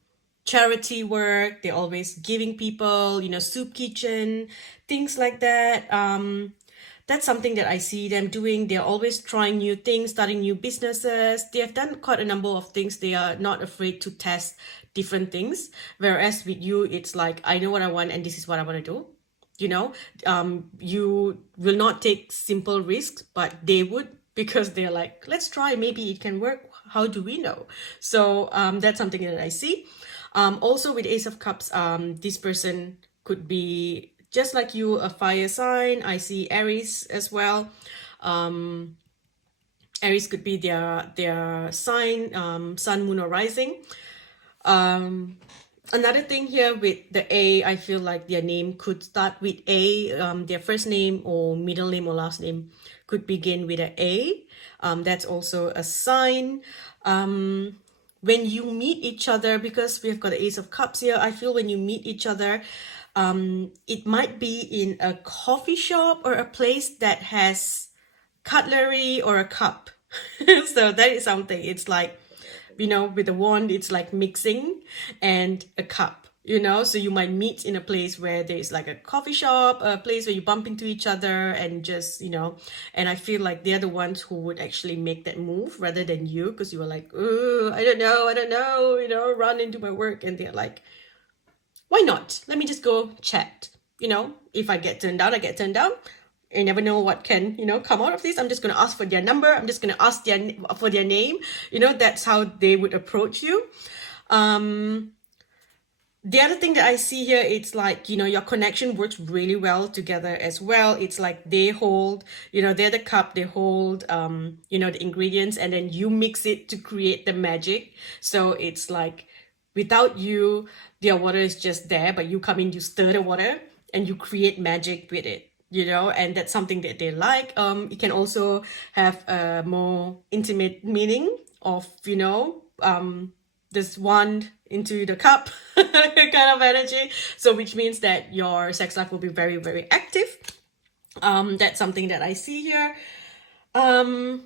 charity work. They're always giving people, soup kitchen, things like that. That's something that I see them doing. They're always trying new things, starting new businesses. They have done quite a number of things. They are not afraid to test different things. Whereas with you, it's like, I know what I want and this is what I want to do. You will not take simple risks, but they would, because they're like, let's try, maybe it can work. How do we know? So that's something that I see. Also with Ace of Cups, this person could be just like you, a fire sign. I see Aries as well. Aries could be their sign, sun, moon, or rising. Another thing here with the A, I feel like their name could start with A. Their first name or middle name or last name could begin with an A. That's also a sign. When you meet each other, because we've got the Ace of Cups here, I feel when you meet each other, it might be in a coffee shop or a place that has cutlery or a cup. So that is something. It's like, with a wand, it's like mixing and a cup, so you might meet in a place where there's like a coffee shop, a place where you bump into each other and just, and I feel like they're the ones who would actually make that move rather than you, because you were like, oh, I don't know, run into my work, and they're like, why not? Let me just go chat. If I get turned down, I get turned down. You never know what can, come out of this. I'm just going to ask for their number. I'm just going to ask for their name. That's how they would approach you. The other thing that I see here, it's like, your connection works really well together as well. It's like they hold, they're the cup, they hold, the ingredients, and then you mix it to create the magic. So it's like, without you, their water is just there, but you come in, you stir the water, and you create magic with it. And that's something that they like. It can also have a more intimate meaning of, this wand into the cup kind of energy. So which means that your sex life will be very, very active. That's something that I see here. And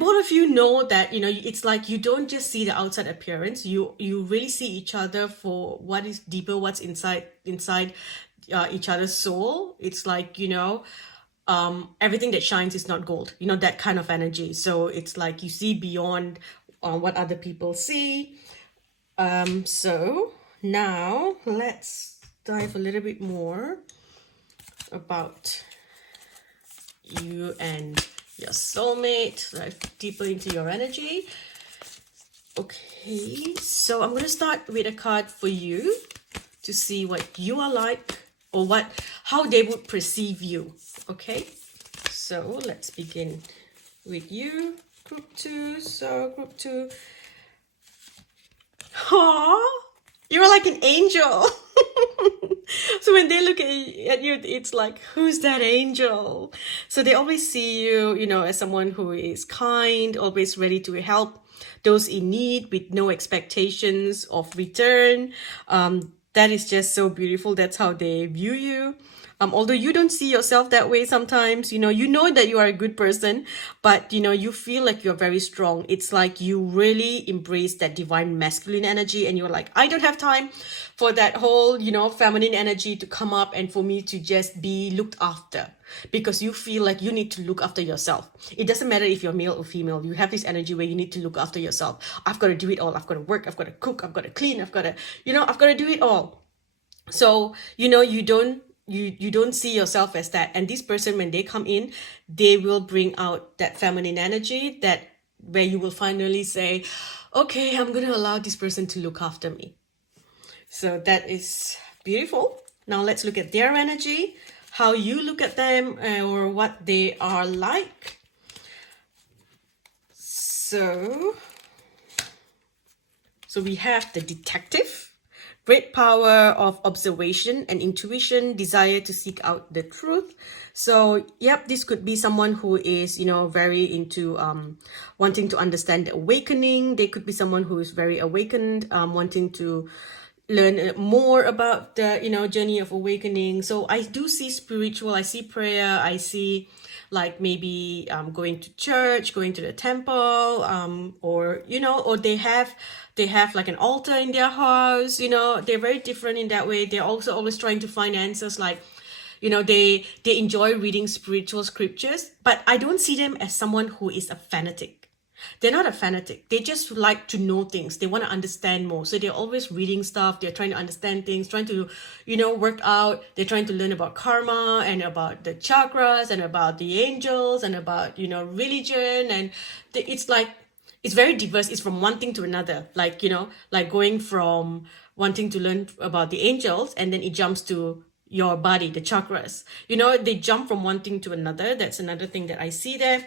both of you know that, it's like you don't just see the outside appearance. You really see each other for what is deeper, what's inside each other's soul. It's like, everything that shines is not gold, that kind of energy. So it's like you see beyond what other people see. So now let's dive a little bit more about you and your soulmate, dive deeper into your energy. Okay, so I'm going to start with a card for you to see what you are like, or how they would perceive you. Okay, so let's begin with you, group 2. So group 2, you're like an angel. So when they look at you, it's like, who's that angel? So they always see you, as someone who is kind, always ready to help those in need with no expectations of return. That is just so beautiful. That's how they view you. Although you don't see yourself that way sometimes, you know that you are a good person, but, you feel like you're very strong. It's like you really embrace that divine masculine energy, and you're like, I don't have time for that whole, feminine energy to come up and for me to just be looked after, because you feel like you need to look after yourself. It doesn't matter if you're male or female. You have this energy where you need to look after yourself. I've got to do it all. I've got to work. I've got to cook. I've got to clean. I've got to, I've got to do it all. So, you don't see yourself as that. And this person, when they come in, they will bring out that feminine energy, that where you will finally say, okay, I'm going to allow this person to look after me. So that is beautiful. Now let's look at their energy, how you look at them, or what they are like. So we have the detective. Great power of observation and intuition, desire to seek out the truth. So, yep, this could be someone who is, very into wanting to understand the awakening. They could be someone who is very awakened, wanting to learn more about the, journey of awakening. So I do see spiritual, I see prayer, I see like maybe going to church, going to the temple, or they have like an altar in their house. They're very different in that way. They're also always trying to find answers, like they enjoy reading spiritual scriptures, but I don't see them as someone who is a fanatic. They're not a fanatic. They just like to know things. They want to understand more. So they're always reading stuff. They're trying to understand things, trying to, work out. They're trying to learn about karma and about the chakras and about the angels and about, religion. And it's like, it's very diverse. It's from one thing to another. Like, like going from wanting to learn about the angels, and then it jumps to your body, the chakras. They jump from one thing to another. That's another thing that I see there.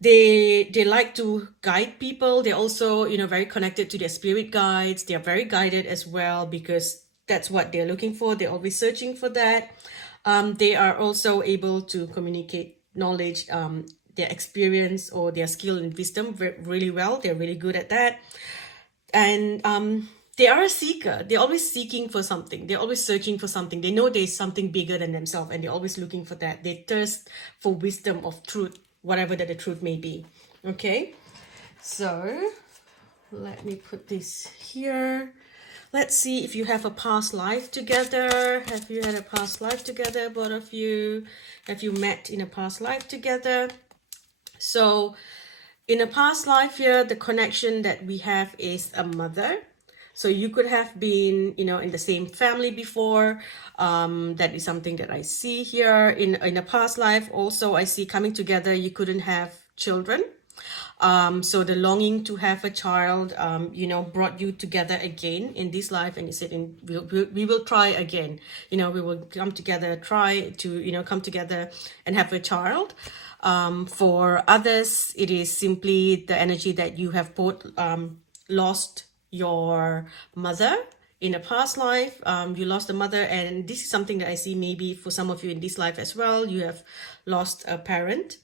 They like to guide people. They're also, very connected to their spirit guides. They're very guided as well, because that's what they're looking for. They're always searching for that. They are also able to communicate knowledge, their experience or their skill and wisdom really well. They're really good at that. And they are a seeker. They're always seeking for something. They're always searching for something. They know there's something bigger than themselves, and they're always looking for that. They thirst for wisdom of truth, whatever that the truth may be. Okay, so let me put this here. Let's see if you have a past life together. Have you had a past life together, both of you? Have you met in a past life together? So in a past life here, the connection that we have is a mother. So you could have been, you know, in the same family before. That is something that I see here in a past life. Also, I see coming together, you couldn't have children. So the longing to have a child, you know, brought you together again in this life, and you said, we will try again. You know, we will come together, try to, you know, come together and have a child. For others, it is simply the energy that you have both lost your mother in a past life. You lost a mother, and this is something that I see maybe for some of you in this life as well. You have lost a parent.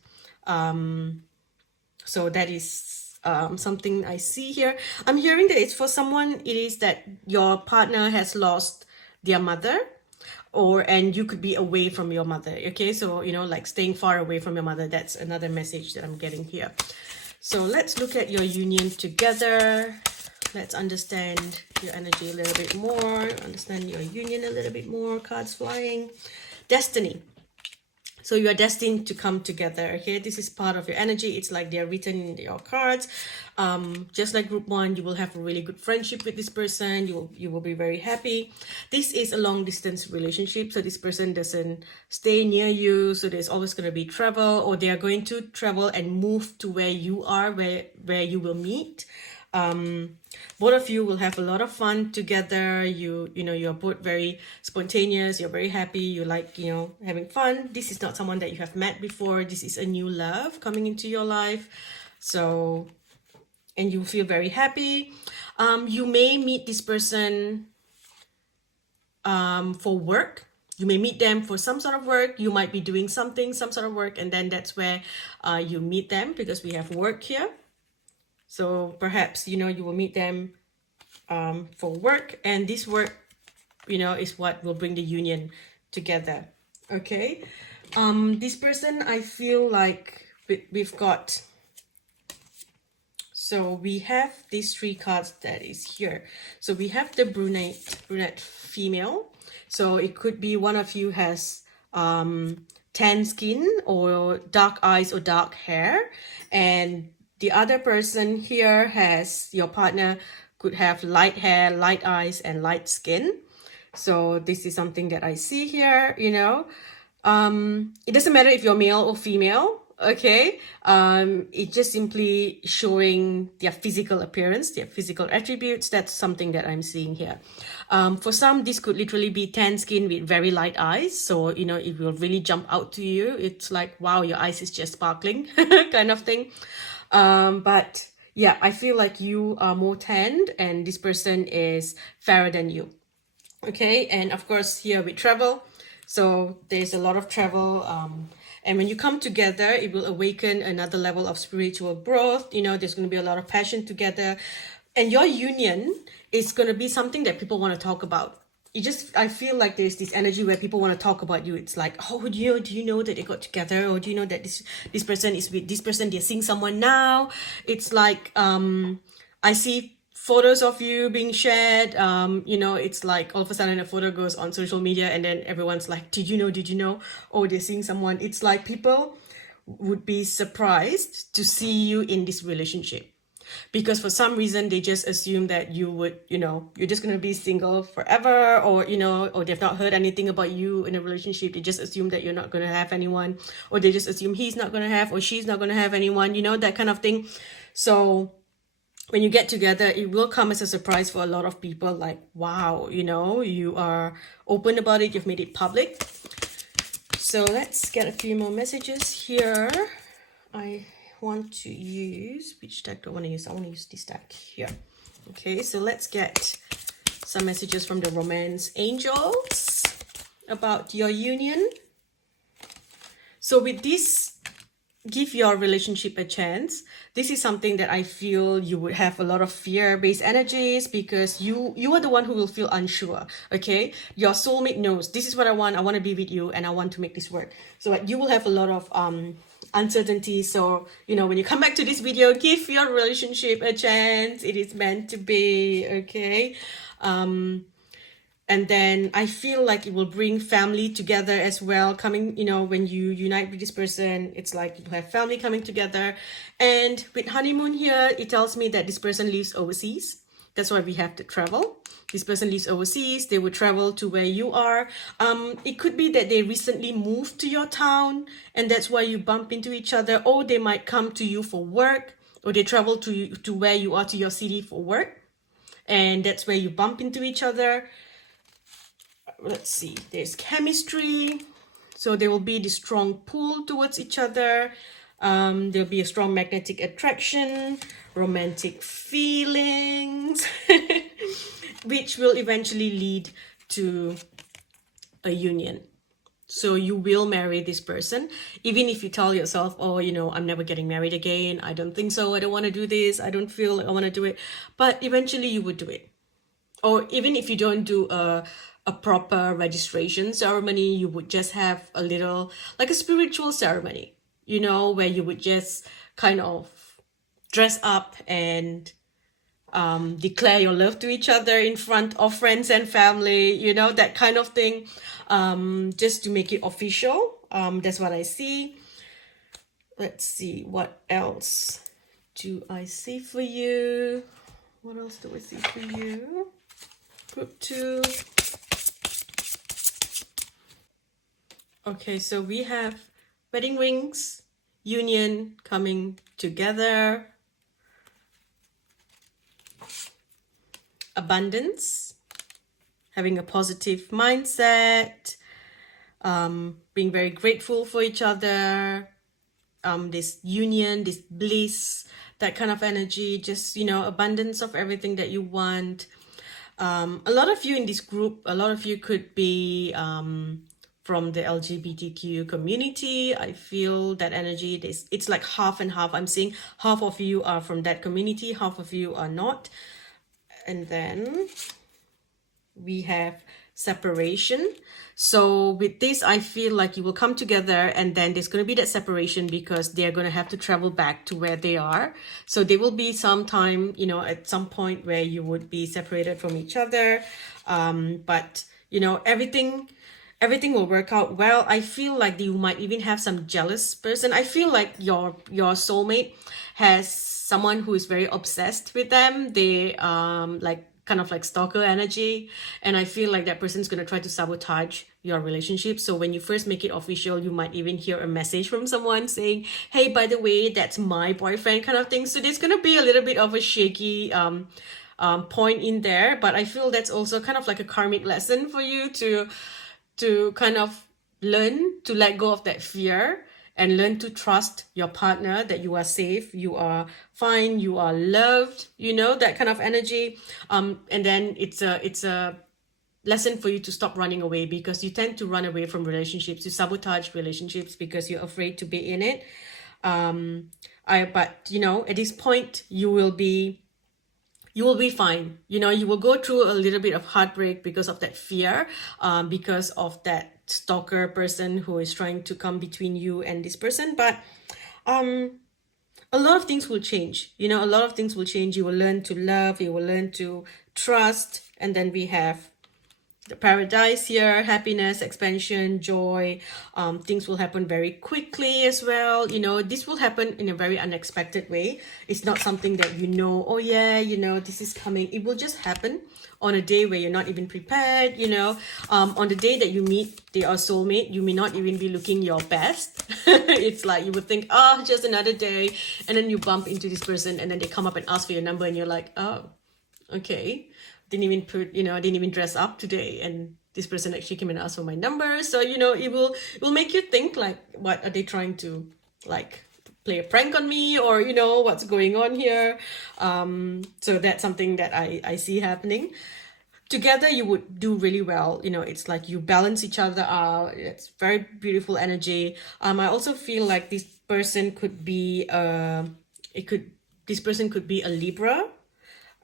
So that is something I see here. I'm hearing that it's for someone, it is that your partner has lost their mother, and you could be away from your mother. Okay, so, you know, like staying far away from your mother. That's another message that I'm getting here. So let's look at your union together. Let's understand your energy a little bit more, understand your union a little bit more. Cards flying. Destiny. So you are destined to come together, okay? This is part of your energy. It's like they're written in your cards. Just like group one, you will have a really good friendship with this person. You will be very happy. This is a long distance relationship, so this person doesn't stay near you. So there's always going to be travel, or they are going to travel and move to where you are, where you will meet. Both of you will have a lot of fun together. You know, you're both very spontaneous, you're very happy, you like, you know, having fun. This is not someone that you have met before. This is a new love coming into your life. So, and you feel very happy. You may meet this person for work. You may meet them for some sort of work. You might be doing some sort of work, and then that's where you meet them, because we have work here. So perhaps, you know, you will meet them for work, and this work, you know, is what will bring the union together. Okay. This person, I feel like we've got, so we have these three cards that is here. So we have the brunette female. So it could be one of you has tan skin or dark eyes or dark hair, and the other person here has, your partner could have light hair, light eyes, and light skin. So this is something that I see here, you know. It doesn't matter if you're male or female, okay? It's just simply showing their physical appearance, their physical attributes. That's something that I'm seeing here. For some, this could literally be tan skin with very light eyes. So, you know, it will really jump out to you. It's like, wow, your eyes is just sparkling kind of thing. But yeah, I feel like you are more tanned and this person is fairer than you. Okay, and of course here we travel. So there's a lot of travel. And when you come together, it will awaken another level of spiritual growth. You know, there's going to be a lot of passion together. And your union is going to be something that people want to talk about. I feel like there's this energy where people want to talk about you. It's like, oh, do you know that they got together? Or do you know that this person is with this person, they're seeing someone now? It's like, I see photos of you being shared. You know, it's like all of a sudden a photo goes on social media and then everyone's like, did you know? Oh, they're seeing someone. It's like people would be surprised to see you in this relationship. Because for some reason, they just assume that you would, you know, you're just going to be single forever, or, you know, or they've not heard anything about you in a relationship. They just assume that you're not going to have anyone, or they just assume he's not going to have, or she's not going to have anyone, you know, that kind of thing. So when you get together, it will come as a surprise for a lot of people. Like, wow, you know, you are open about it. You've made it public. So let's get a few more messages here. I want to use, which deck do I want to use? I want to use this deck here. Okay, so let's get some messages from the romance angels about your union. So with this, give your relationship a chance. This is something that I feel you would have a lot of fear-based energies, because you are the one who will feel unsure. Okay, your soulmate knows this is what I want to be with you and I want to make this work. So you will have a lot of uncertainty. So, you know, when you come back to this video, give your relationship a chance. It is meant to be. Okay. And then I feel like it will bring family together as well. Coming, you know, when you unite with this person, it's like you have family coming together. And with honeymoon here, it tells me that this person lives overseas. That's why we have to travel. This person lives overseas. They will travel to where you are. It could be that they recently moved to your town and that's why you bump into each other. Or they might come to you for work, or they travel to where you are, to your city for work. And that's where you bump into each other. Let's see, there's chemistry. So there will be this strong pull towards each other. There'll be a strong magnetic attraction, romantic feelings, which will eventually lead to a union. So you will marry this person, even if you tell yourself, oh, you know, I'm never getting married again. I don't think so. I don't want to do this. I don't feel like I want to do it. But eventually you would do it. Or even if you don't do a proper registration ceremony, you would just have a little, like a spiritual ceremony, you know, where you would just kind of dress up and declare your love to each other in front of friends and family, you know, that kind of thing, just to make it official. That's what I see. Let's see, what else do I see for you? What else do I see for you? Group 2. Okay, so we have wedding rings, union coming together, abundance, having a positive mindset, being very grateful for each other, this union, this bliss, that kind of energy, just, you know, abundance of everything that you want. A lot of you in this group, a lot of you could be from the LGBTQ community. I feel that energy, it's like half and half. I'm seeing half of you are from that community, half of you are not. And then we have separation. So with this, I feel like you will come together and then there's going to be that separation because they're going to have to travel back to where they are. So there will be some time, you know, at some point where you would be separated from each other. But, you know, everything will work out well. I feel like you might even have some jealous person. I feel like your soulmate has someone who is very obsessed with them. They like kind of like stalker energy, and I feel like that person's going to try to sabotage your relationship. So when you first make it official, you might even hear a message from someone saying, hey, by the way, that's my boyfriend, kind of thing. So there's going to be a little bit of a shaky point in there, but I feel that's also kind of like a karmic lesson for you to kind of learn to let go of that fear and learn to trust your partner, that you are safe, you are fine, you are loved, you know, that kind of energy. And then it's a lesson for you to stop running away, because you tend to run away from relationships, you sabotage relationships because you're afraid to be in it. But you know, at this point, you will be fine. You know, you will go through a little bit of heartbreak because of that fear, because of that stalker person who is trying to come between you and this person. But a lot of things will change. You know, a lot of things will change. You will learn to love, you will learn to trust. And then we have the paradise here, happiness, expansion, joy. Things will happen very quickly as well. You know, this will happen in a very unexpected way. It's not something that you know, oh yeah, you know, this is coming. It will just happen on a day where you're not even prepared, you know. On the day that you meet your soulmate, you may not even be looking your best. It's like you would think, oh, just another day. And then you bump into this person and then they come up and ask for your number and you're like, oh, okay. Didn't even dress up today, and this person actually came and asked for my number. So, you know, it will make you think like, what are they trying to, like, play a prank on me, or, you know, what's going on here? So that's something that I see happening. Together you would do really well. You know, it's like you balance each other out. It's very beautiful energy. I also feel like this person could be this person could be a Libra.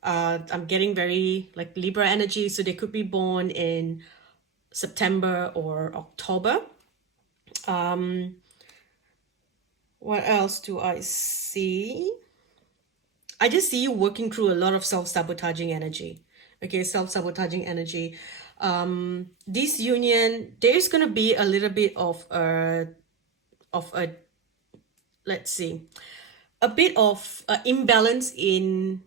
I'm getting very like Libra energy, so they could be born in September or October. What else do I see? I just see you working through a lot of self-sabotaging energy. Okay, self-sabotaging energy. This union, there's gonna be a little bit of a let's see, a bit of imbalance in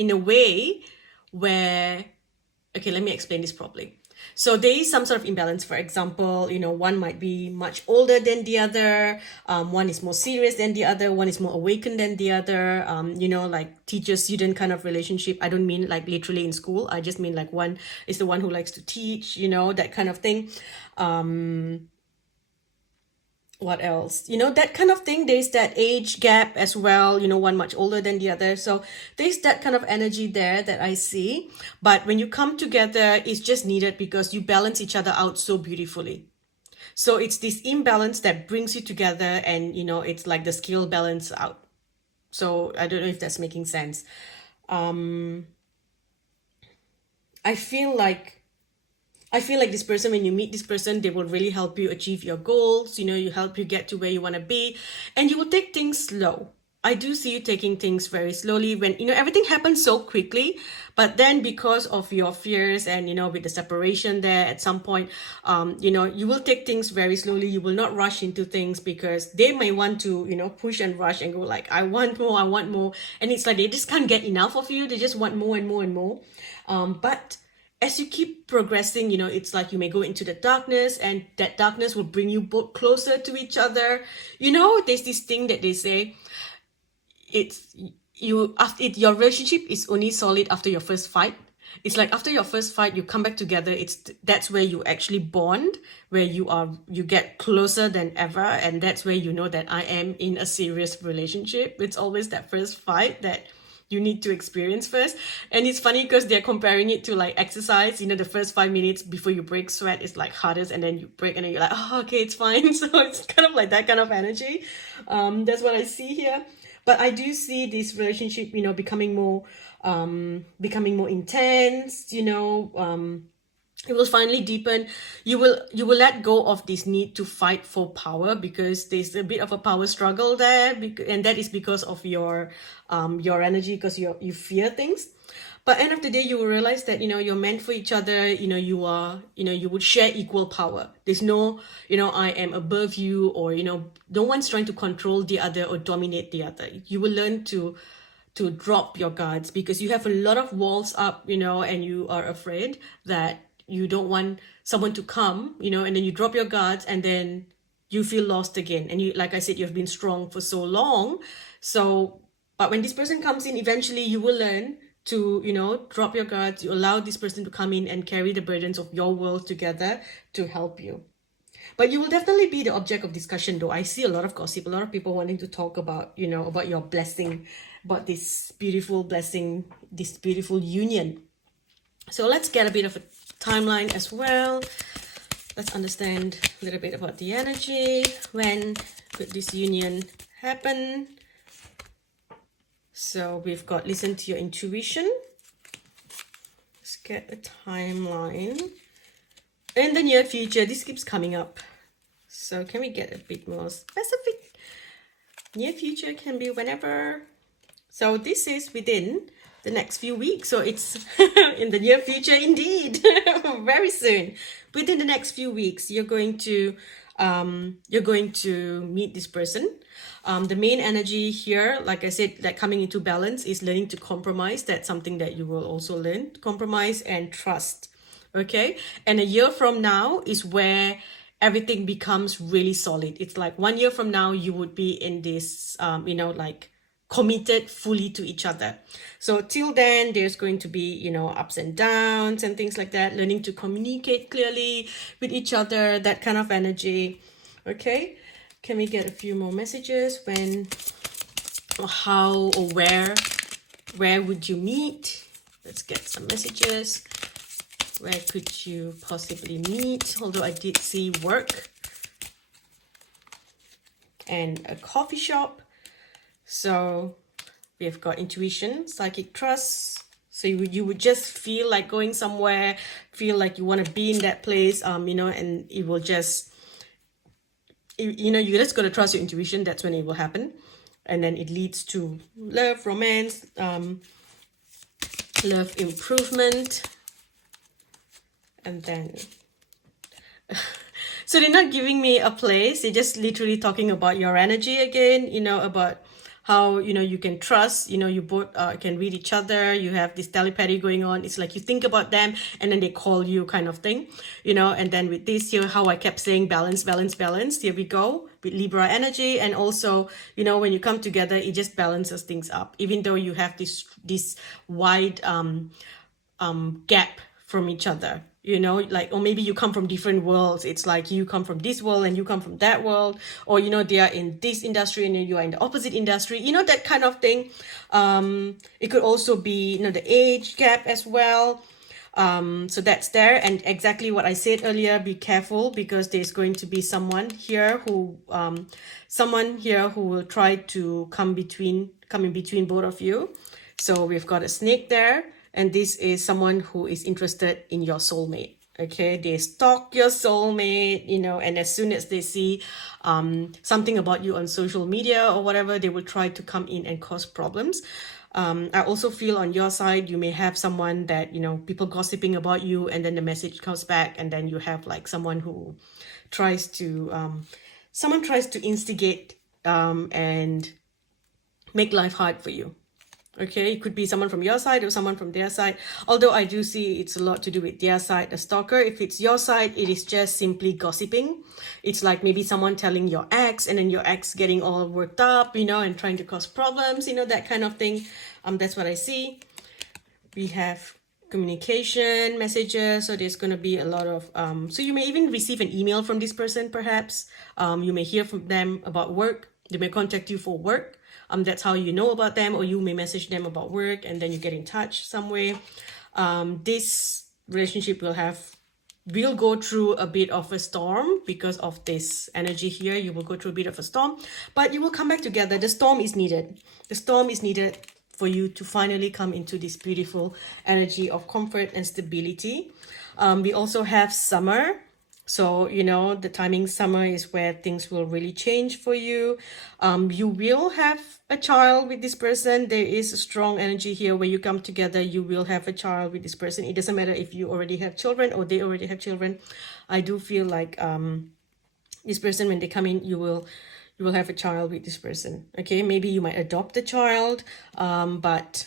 in a way where, okay, let me explain this properly. So there is some sort of imbalance. For example, one might be much older than the other. One is more serious than the other. One is more awakened than the other. Like teacher-student kind of relationship. I don't mean like literally in school. I just mean like one is the one who likes to teach, that kind of thing. What else? That kind of thing. There's that age gap as well, one much older than the other. So there's that kind of energy there that I see. But when you come together, it's just needed because you balance each other out so beautifully. So it's this imbalance that brings you together, and it's like the scale balance out. So I don't know if that's making sense. I feel like this person, when you meet this person, they will really help you achieve your goals. You help you get to where you want to be, and you will take things slow. I do see you taking things very slowly when, everything happens so quickly, but then because of your fears and, with the separation there at some point, you will take things very slowly. You will not rush into things because they may want to, push and rush and go like, I want more. And it's like, they just can't get enough of you. They just want more and more and more. But as you keep progressing, it's like you may go into the darkness, and that darkness will bring you both closer to each other. There's this thing that they say, your relationship is only solid after your first fight. It's like after your first fight, you come back together. That's where you actually bond, where you get closer than ever, and that's where you know that I am in a serious relationship. It's always that first fight that you need to experience first. And it's funny because they're comparing it to like exercise. The first 5 minutes before you break sweat is like hardest, and then you break and then you're like, oh, okay, it's fine. So it's kind of like that kind of energy. That's what I see here. But I do see this relationship, becoming more intense. It will finally deepen. You will let go of this need to fight for power, because there's a bit of a power struggle there, and that is because of your energy, because you fear things. But end of the day, you will realize that you're meant for each other. You would share equal power. There's no I am above you, or no one's trying to control the other or dominate the other. You will learn to drop your guards, because you have a lot of walls up, and you are afraid that you don't want someone to come, and then you drop your guards, and then you feel lost again. And you, like I said, you've been strong for so long. So, but when this person comes in, eventually you will learn to, drop your guards. You allow this person to come in and carry the burdens of your world together to help you. But you will definitely be the object of discussion, though. I see a lot of gossip, a lot of people wanting to talk about, about your blessing, about this beautiful blessing, this beautiful union. So let's get a bit of a timeline as well. Let's understand a little bit about the energy. When could this union happen? So we've got listen to your intuition. Let's get a timeline. In the near future, this keeps coming up. So can we get a bit more specific? Near future can be whenever. So this is within the next few weeks. So it's in the near future indeed. Very soon. Within the next few weeks, you're going to meet this person. The main energy here, like I said, like coming into balance, is learning to compromise. That's something that you will also learn. Compromise and trust. Okay. And a year from now is where everything becomes really solid. It's like 1 year from now, you would be in this, like committed fully to each other. So till then, there's going to be, ups and downs and things like that. Learning to communicate clearly with each other, that kind of energy. Okay. Can we get a few more messages? When, or how, or where would you meet? Let's get some messages. Where could you possibly meet? Although I did see work and a coffee shop. So we've got intuition, psychic trust. So you would just feel like going somewhere, feel like you want to be in that place, and it will just, you just got to trust your intuition. That's when it will happen. And then it leads to love, romance, love improvement. And then, so they're not giving me a place. They're just literally talking about your energy again, about how, you know, you can trust, you know, you both can read each other, you have this telepathy going on. It's like you think about them and then they call you kind of thing, you know. And then with this here, how I kept saying balance, balance, balance, here we go with Libra energy. And also, you know, when you come together, it just balances things up, even though you have this wide gap from each other, you know, like, or maybe you come from different worlds. It's like you come from this world and you come from that world, or, you know, they are in this industry and you are in the opposite industry, you know, that kind of thing. It could also be, you know, the age gap as well. So that's there. And exactly what I said earlier, be careful, because there's going to be someone here who will try to come in between both of you. So we've got a snake there, and this is someone who is interested in your soulmate. Okay, they stalk your soulmate, you know, and as soon as they see something about you on social media or whatever, they will try to come in and cause problems. I also feel on your side, you may have someone that, you know, people gossiping about you, and then the message comes back, and then you have like someone who tries to instigate and make life hard for you. Okay, it could be someone from your side or someone from their side. Although I do see it's a lot to do with their side, the stalker. If it's your side, it is just simply gossiping. It's like maybe someone telling your ex, and then your ex getting all worked up, you know, and trying to cause problems, you know, that kind of thing. That's what I see. We have communication messages, so there's going to be a lot of so you may even receive an email from this person, perhaps. You may hear from them about work. They may contact you for work. That's how you know about them, or you may message them about work, and then you get in touch some way. This relationship will go through a bit of a storm because of this energy here. You will go through a bit of a storm, but you will come back together. The storm is needed. The storm is needed for you to finally come into this beautiful energy of comfort and stability. We also have summer. So, you know, the timing summer is where things will really change for you. You will have a child with this person. There is a strong energy here where you come together. You will have a child with this person. It doesn't matter if you already have children or they already have children. I do feel like this person, when they come in, you will have a child with this person. Okay, maybe you might adopt a child, but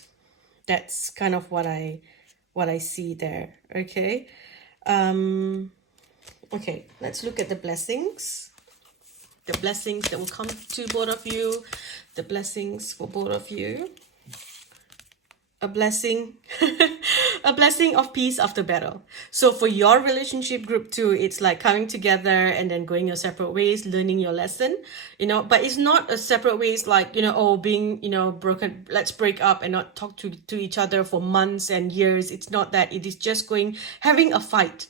that's kind of what I see there. Okay. Okay, let's look at the blessings. The blessings that will come to both of you. The blessings for both of you. A blessing, a blessing of peace after battle. So for your relationship group too, it's like coming together and then going your separate ways, learning your lesson, you know, but it's not a separate ways like, you know, oh, being, you know, broken, let's break up and not talk to each other for months and years. It's not that. It is just having a fight,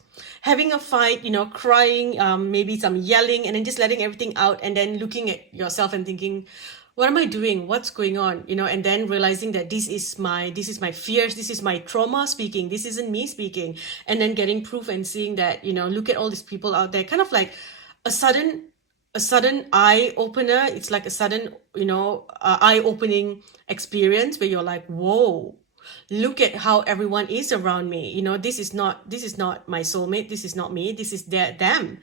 you know, crying, maybe some yelling, and then just letting everything out, and then looking at yourself and thinking, what am I doing? What's going on? You know, and then realizing that this is my fears, this is my trauma speaking, this isn't me speaking. And then getting proof and seeing that, you know, look at all these people out there, kind of like a sudden eye opener. It's like a sudden, you know, eye-opening experience where you're like, whoa, look at how everyone is around me. You know, this is not my soulmate, this is not me, this is them.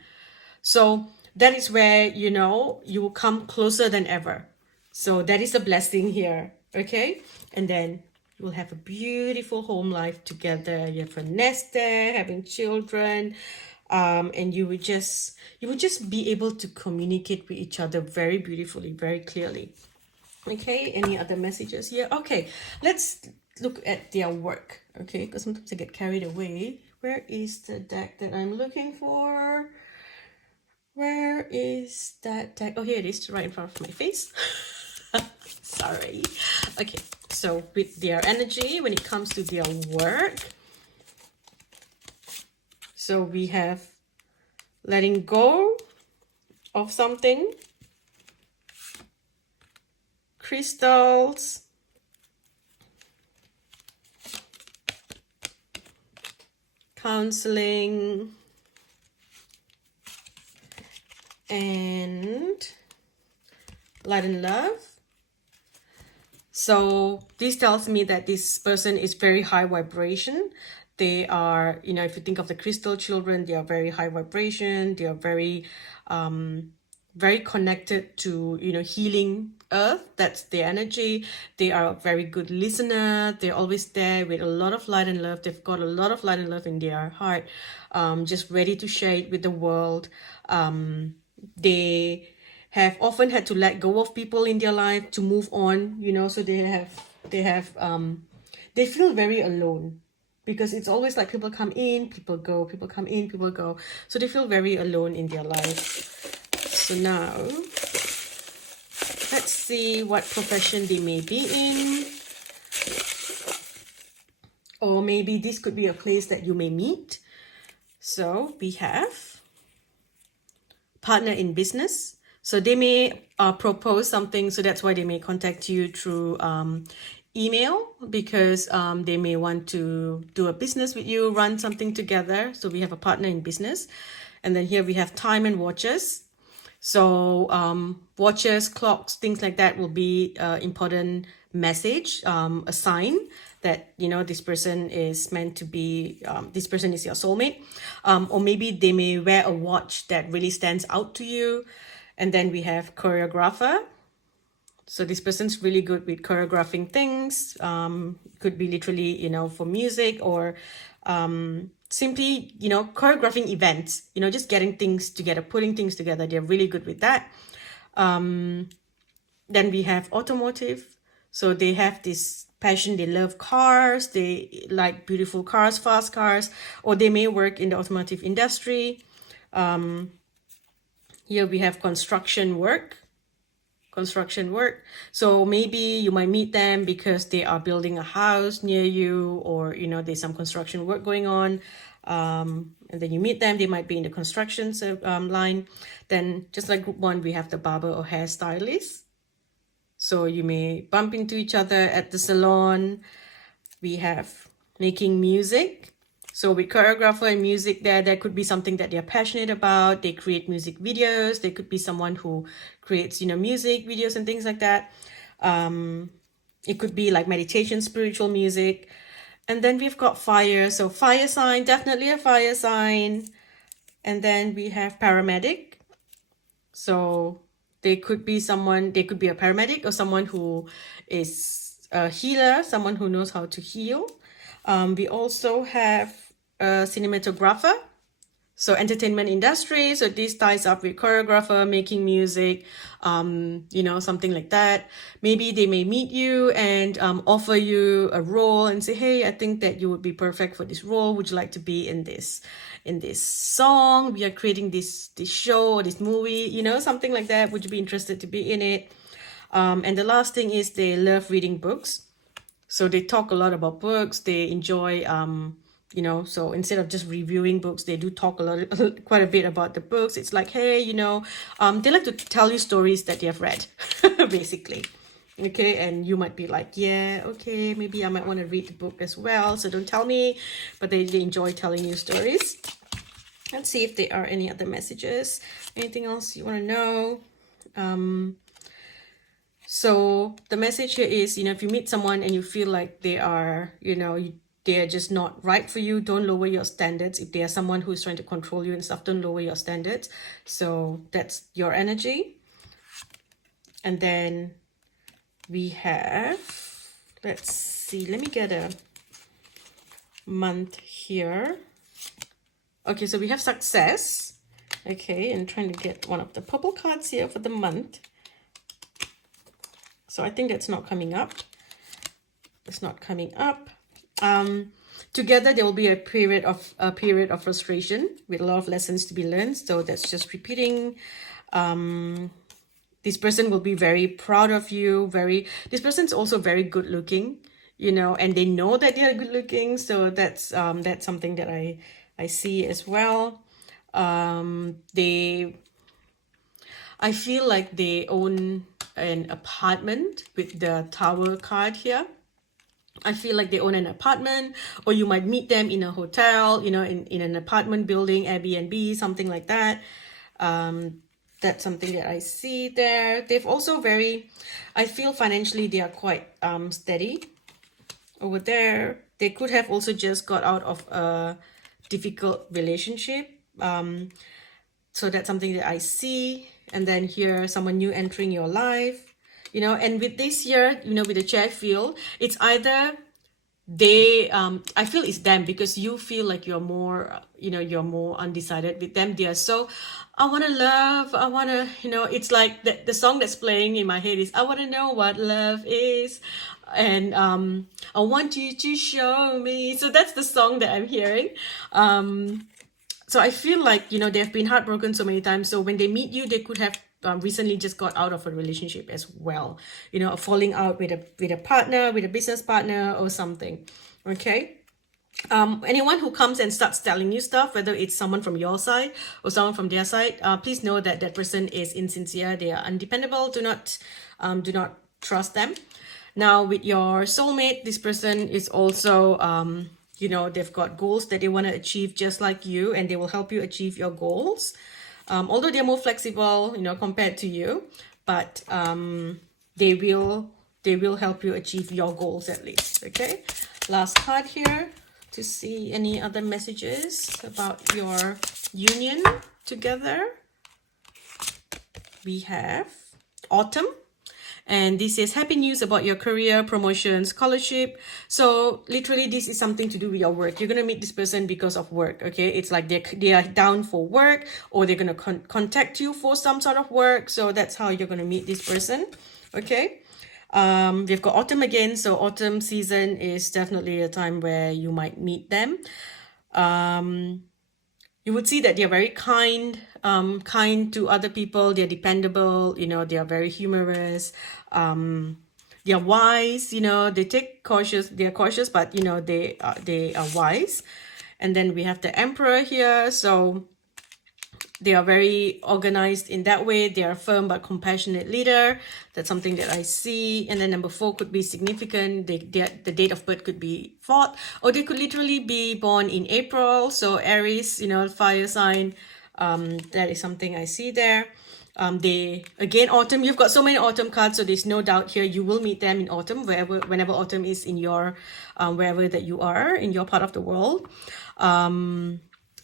So that is where, you know, you will come closer than ever. So that is a blessing here, okay? And then you will have a beautiful home life together. You have a nest there, having children, and you would just be able to communicate with each other very beautifully, very clearly. Okay, any other messages here? Okay, let's look at their work, okay? Because sometimes I get carried away. Where is the deck that I'm looking for? Where is that deck? Oh, here it is, right in front of my face. Sorry. Okay, so with their energy, when it comes to their work, so we have letting go of something, crystals, counseling, and light and love. So this tells me that this person is very high vibration. They are, you know, if you think of the crystal children, they are very high vibration. They are very, very connected to, you know, healing earth. That's their energy. They are a very good listener. They're always there with a lot of light and love. They've got a lot of light and love in their heart, just ready to share it with the world. They have often had to let go of people in their life to move on, so they feel very alone, because it's always like people come in, people go, people come in, people go. So they feel very alone in their life. So now, let's see what profession they may be in. Or maybe this could be a place that you may meet. So we have partner in business. So they may propose something, so that's why they may contact you through email, because they may want to do a business with you, run something together. So we have a partner in business. And then here we have time and watches. So watches, clocks, things like that will be important message, a sign that, this person is meant to be, this person is your soulmate. Or maybe they may wear a watch that really stands out to you. And then we have choreographer. So this person's really good with choreographing things. Could be literally, for music, or simply, choreographing events, just getting things together, putting things together. They're really good with that. Then we have automotive. So they have this passion. They love cars. They like beautiful cars, fast cars, or they may work in the automotive industry. Here we have construction work. So maybe you might meet them because they are building a house near you, or there's some construction work going on, and then you meet them. They might be in the construction line. Then just like group 1, we have the barber or hairstylist. So you may bump into each other at the salon. We have making music. So with choreographer and music, there could be something that they're passionate about. They create music videos. They could be someone who creates, music videos and things like that. It could be like meditation, spiritual music. And then we've got fire. So fire sign, definitely a fire sign. And then we have paramedic. So they could be a paramedic, or someone who is a healer, someone who knows how to heal. We also have a cinematographer, so entertainment industry. So this ties up with choreographer, making music, something like that. Maybe they may meet you and offer you a role and say, hey, I think that you would be perfect for this role. Would you like to be in this song? We are creating this show or this movie, something like that. Would you be interested to be in it? And the last thing is they love reading books. So they talk a lot about books. They enjoy, so instead of just reviewing books, they do talk quite a bit about the books. It's like, hey, they like to tell you stories that they have read, basically. Okay, and you might be like, yeah, okay, maybe I might want to read the book as well. So don't tell me, but they enjoy telling you stories. Let's see if there are any other messages. Anything else you want to know? So the message here is, if you meet someone and you feel like they are, they're just not right for you, don't lower your standards. If they are someone who's trying to control you and stuff, don't lower your standards. So that's your energy. And then we have, let's see, let me get a month here. Okay, so we have success. Okay, and trying to get one of the purple cards here for the month. So I think that's not coming up. It's not coming up. Together there will be a period of frustration with a lot of lessons to be learned. So that's just repeating. This person will be very proud of you. This person's also very good looking, and they know that they are good looking. So that's something that I see as well. I feel like they own an apartment with the tower card here. I feel like they own an apartment, or you might meet them in a hotel, in an apartment building, Airbnb, something like that. That's something that I see there. They've also I feel financially they are quite steady over there. They could have also just got out of a difficult relationship. So that's something that I see. And then here, someone new entering your life. you know. And with this here, you know, with the chair, I feel it's either they I feel it's them, because you feel like you're more, you know, you're more undecided. With them, they are so, I want to love, I want to, you know, it's like the song that's playing in my head is, I want to know what love is, and I want you to show me. So that's the song that I'm hearing. So I feel like, you know, they've been heartbroken so many times. So when they meet you, they could have recently just got out of a relationship as well. You know, falling out with a partner, with a business partner or something. Okay. Anyone who comes and starts telling you stuff, whether it's someone from your side or someone from their side, please know that that person is insincere. They are undependable. Do not trust them. Now, with your soulmate, this person is also, you know, they've got goals that they want to achieve just like you, and they will help you achieve your goals. Although they're more flexible, you know, compared to you, but they will help you achieve your goals at least. Okay. Last card here to see any other messages about your union together. We have Autumn. And this is happy news about your career, promotion, scholarship. So literally this is something to do with your work. You're going to meet this person because of work. Okay. It's like they are down for work, or they're going to contact you for some sort of work. So that's how you're going to meet this person. Okay. We've got autumn again. So autumn season is definitely a time where you might meet them. You would see that they're very kind, kind to other people. They're dependable, you know, they are very humorous. They're wise, you know, they're cautious, but you know, they are wise. And then we have the emperor here. So they are very organized in that way. They are a firm but compassionate leader. That's something that I see. And then number 4 could be significant. The date of birth could be 4th, or they could literally be born in April. So Aries, you know, fire sign. That is something I see there. Again, autumn, you've got so many autumn cards, so there's no doubt here you will meet them in autumn, whenever autumn is in your, wherever that you are in your part of the world.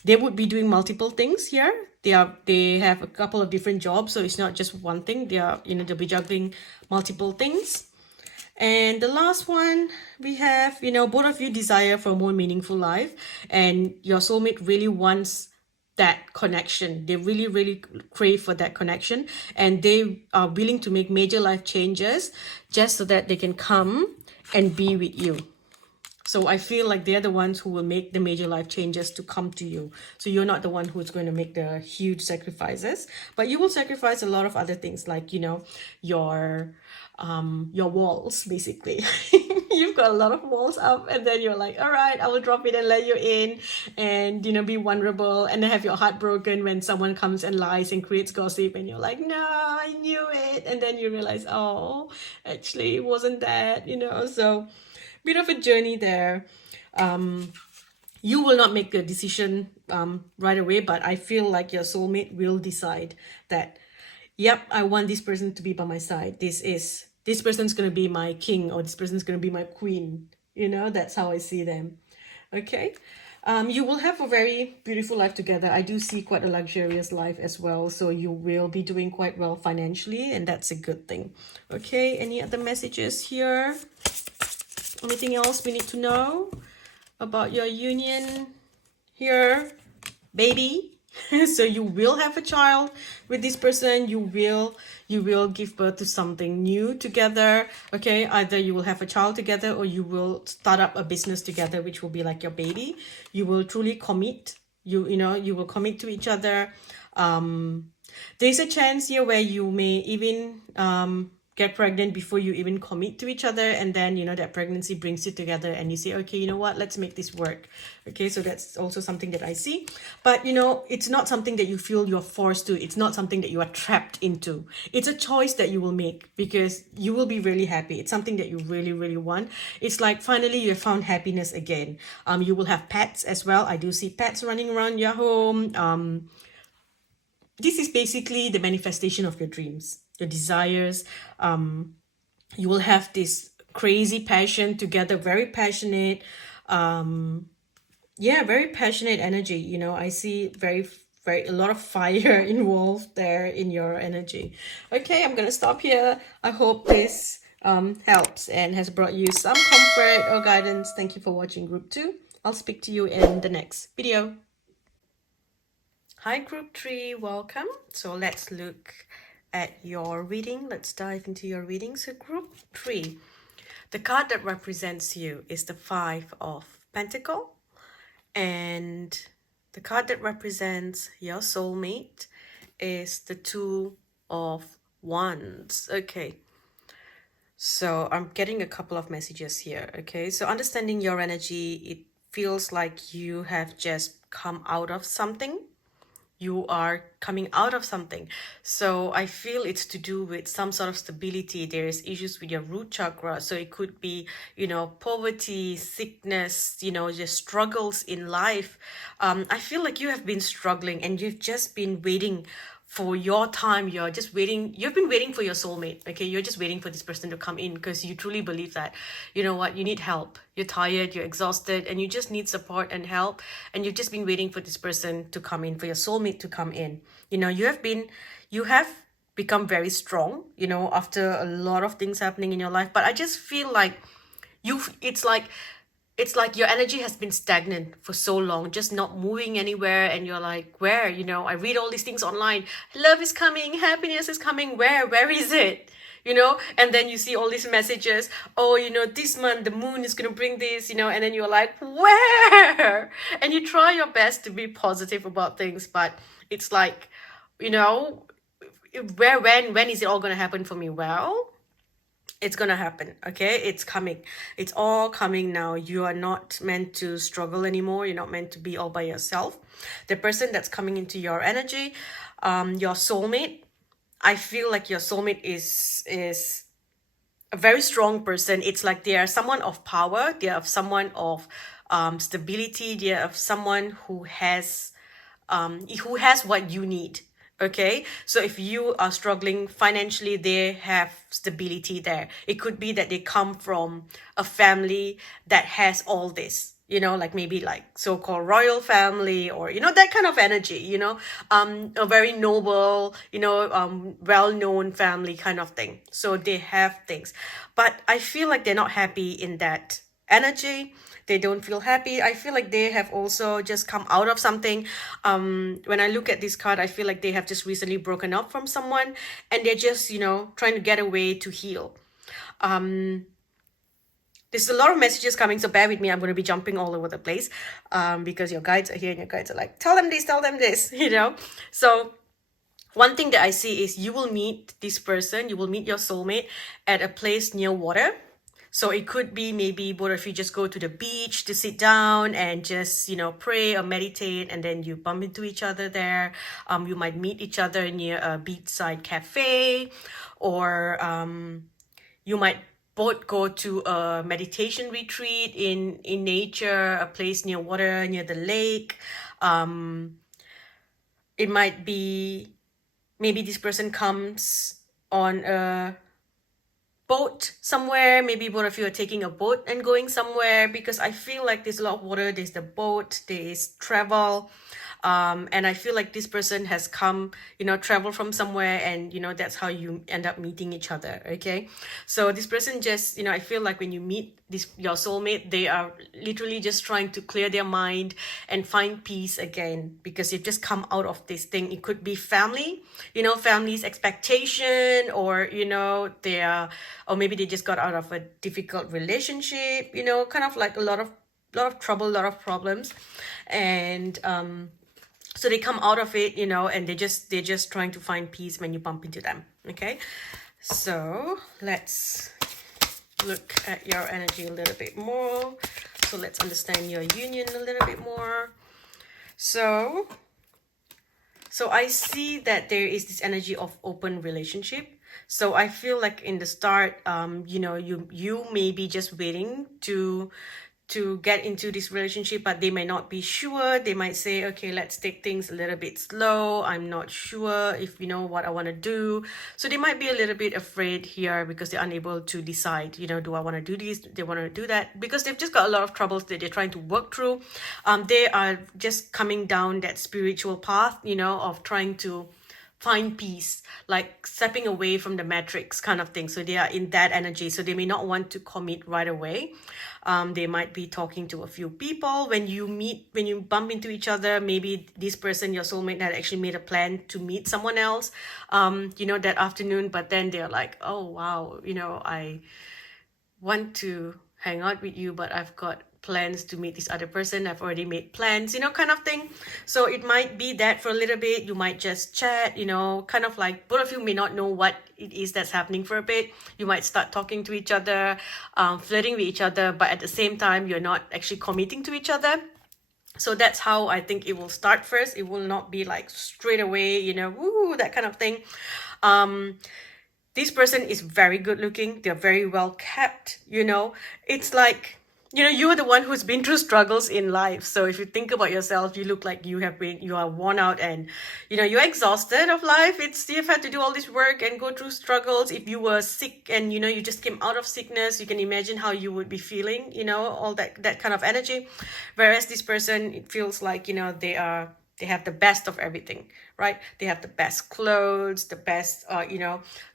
They would be doing multiple things here. They have a couple of different jobs, so it's not just one thing. They'll be juggling multiple things. And the last one we have, you know, both of you desire for a more meaningful life, and your soulmate really wants that connection. They really, really crave for that connection, and they are willing to make major life changes just so that they can come and be with you. So I feel like they're the ones who will make the major life changes to come to you. So you're not the one who's going to make the huge sacrifices, but you will sacrifice a lot of other things, like, you know, your walls, basically. You've got a lot of walls up, and then you're like, all right, I will drop it and let you in, and, you know, be vulnerable, and then have your heart broken when someone comes and lies and creates gossip, and you're like, no, I knew it. And then you realize, oh, actually it wasn't that, you know. So bit of a journey there. You will not make a decision right away, but I feel like your soulmate will decide that, yep, I want this person to be by my side. This person's going to be my king, or this person's going to be my queen. You know, that's how I see them. Okay. You will have a very beautiful life together. I do see quite a luxurious life as well. So you will be doing quite well financially, and that's a good thing. Okay. Any other messages here? Anything else we need to know about your union here, baby? So you will have a child with this person. You will give birth to something new together. Okay, either you will have a child together, or you will start up a business together, which will be like your baby. You will truly commit. You will commit to each other. There's a chance here where you may even get pregnant before you even commit to each other, and then, you know, that pregnancy brings you together, and you say, okay, you know what, let's make this work. Okay, so that's also something that I see. But, you know, it's not something that you feel you're forced to. It's not something that you are trapped into. It's a choice that you will make, because you will be really happy. It's something that you really, really want. It's like finally you have found happiness again. You will have pets as well. I do see pets running around your home. This is basically the manifestation of your dreams, your desires. You will have this crazy passion together, very passionate. Very passionate energy. You know, I see very a lot of fire involved there in your energy. Okay, I'm gonna stop here. I hope this helps and has brought you some comfort or guidance. Thank you for watching group 2. I'll speak to you in the next video. Hi group 3, welcome. So let's look at your reading. Let's dive into your reading. So group 3, the card that represents you is the 5 of Pentacle, and the card that represents your soulmate is the 2 of Wands. Okay, so I'm getting a couple of messages here. Okay, so understanding your energy, it feels like you have just come out of something. You are coming out of something. So I feel it's to do with some sort of stability. There is issues with your root chakra. So it could be, poverty, sickness, just struggles in life. I feel like you have been struggling and you've just been waiting for your time. You've been waiting for your soulmate. Okay, you're just waiting for this person to come in because you truly believe that, you know what, you need help. You're tired, you're exhausted, and you just need support and help. And you've just been waiting for this person to come in, for your soulmate to come in. You have become very strong, after a lot of things happening in your life. But I just feel like it's like your energy has been stagnant for so long, just not moving anywhere. And you're like, where? I read all these things online. Love is coming, happiness is coming. Where is it? And then you see all these messages. Oh, this month the moon is going to bring this, and then you're like, where? And you try your best to be positive about things, but it's like, when is it all going to happen for me? Well, it's gonna happen. Okay, it's coming. It's all coming now. You are not meant to struggle anymore. You're not meant to be all by yourself. The person that's coming into your energy, your soulmate, I feel like your soulmate is a very strong person. It's like they are someone of power. They are someone of stability. They are someone who has what you need. Okay, so if you are struggling financially, they have stability there. It could be that they come from a family that has all this, like maybe like so-called royal family, or that kind of energy, a very noble, well-known family kind of thing. So they have things, but I feel like they're not happy in that energy. They don't feel happy. I feel like they have also just come out of something. When I look at this card, I feel like they have just recently broken up from someone, and they're just, trying to get away to heal. There's a lot of messages coming, so bear with me. I'm going to be jumping all over the place because your guides are here and your guides are like, tell them this, So one thing that I see is you will meet this person, you will meet your soulmate at a place near water. So it could be maybe both of you just go to the beach to sit down and just, pray or meditate, and then you bump into each other there. You might meet each other near a beachside cafe, or you might both go to a meditation retreat in nature, a place near water, near the lake. It might be maybe this person comes on a boat somewhere. Maybe both of you are taking a boat and going somewhere, because I feel like there's a lot of water, there's the boat, there's travel. And I feel like this person has come, travel from somewhere, and, that's how you end up meeting each other. Okay. So this person just, I feel like when you meet your soulmate, they are literally just trying to clear their mind and find peace again, because you've just come out of this thing. It could be family, family's expectation, or, or maybe they just got out of a difficult relationship, kind of like a lot of trouble, a lot of problems. And, so they come out of it, and they're just trying to find peace when you bump into them. Okay, so let's look at your energy a little bit more. So let's understand your union a little bit more. So I see that there is this energy of open relationship. So I feel like in the start, you may be just waiting to to get into this relationship, but they may not be sure. They might say, okay, let's take things a little bit slow. I'm not sure if you know what I want to do. So they might be a little bit afraid here because they're unable to decide, do I want to do this? They want to do that because they've just got a lot of troubles that they're trying to work through. They are just coming down that spiritual path, of trying to find peace, like stepping away from the matrix kind of thing. So they are in that energy. So they may not want to commit right away. They might be talking to a few people. When you bump into each other, maybe this person, your soulmate, had actually made a plan to meet someone else, that afternoon. But then they're like, oh, wow, I want to hang out with you, but I've got plans to meet this other person. I've already made plans, kind of thing. So it might be that for a little bit, you might just chat, kind of like both of you may not know what it is that's happening for a bit. You might start talking to each other, flirting with each other, but at the same time, you're not actually committing to each other. So that's how I think it will start first. It will not be like straight away, woo, that kind of thing. This person is very good looking. They're very well kept, It's like, you're the one who's been through struggles in life. So if you think about yourself, you look like you are worn out and, you're exhausted of life. You've had to do all this work and go through struggles. If you were sick and, you just came out of sickness, you can imagine how you would be feeling, all that kind of energy. Whereas this person, it feels like, they have the best of everything, right? They have the best clothes, the best,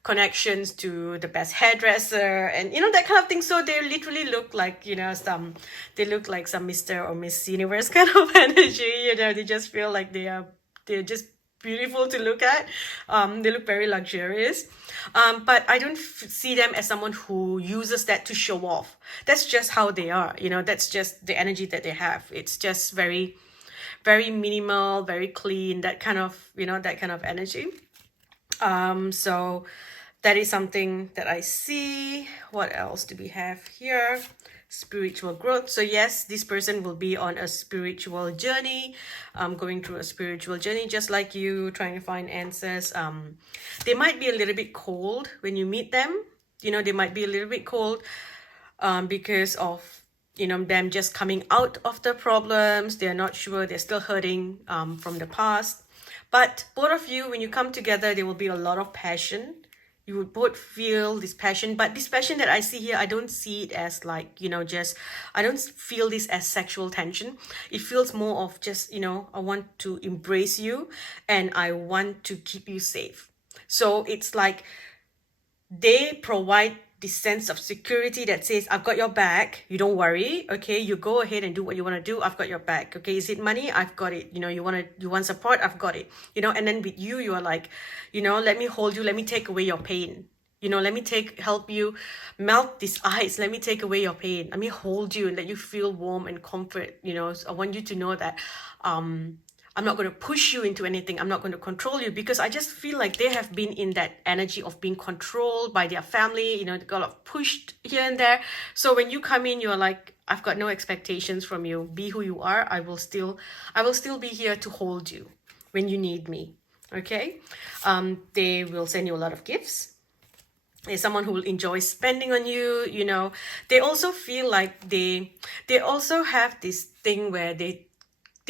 connections to the best hairdresser and, that kind of thing. So they literally look like, they look like some Mr. or Miss Universe kind of energy, they just feel like they're just beautiful to look at. They look very luxurious. But I don't see them as someone who uses that to show off. That's just how they are, that's just the energy that they have. It's just very minimal, very clean, that kind of energy. So that is something that I see. What else do we have here? Spiritual growth. So yes, this person will be on a spiritual journey, going through a spiritual journey, just like you, trying to find answers. They might be a little bit cold when you meet them. They might be a little bit cold because of them just coming out of the problems. They're not sure, they're still hurting from the past. But both of you, when you come together, there will be a lot of passion. You would both feel this passion, but this passion that I see here, I don't see it as like, I don't feel this as sexual tension. It feels more of just, I want to embrace you and I want to keep you safe. So it's like they provide this sense of security that says, I've got your back, you don't worry, okay, you go ahead and do what you want to do, I've got your back, okay, is it money? I've got it, you want support, I've got it, and then with you, you are like, let me hold you, let me take away your pain, let me help you melt this ice, let me take away your pain, let me hold you and let you feel warm and comfort, so I want you to know that, I'm not going to push you into anything. I'm not going to control you, because I just feel like they have been in that energy of being controlled by their family, they got pushed here and there. So when you come in, you're like, I've got no expectations from you. Be who you are. I will still be here to hold you when you need me. Okay. They will send you a lot of gifts. There's someone who will enjoy spending on you, They also feel like they also have this thing where they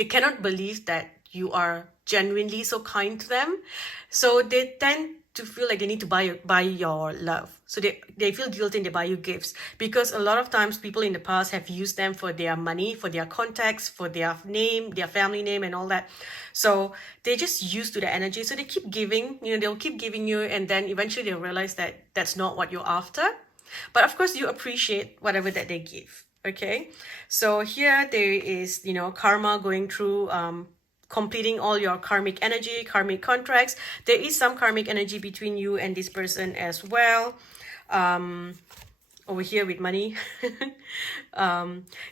cannot believe that you are genuinely so kind to them. So they tend to feel like they need to buy your love. So they feel guilty and they buy you gifts, because a lot of times people in the past have used them for their money, for their contacts, for their name, their family name and all that. So they just used to the energy. So they keep giving, they'll keep giving you, and then eventually they'll realize that that's not what you're after. But of course you appreciate whatever that they give. Okay, so here there is, karma going through, completing all your karmic energy, karmic contracts. There is some karmic energy between you and this person as well. Over here with money.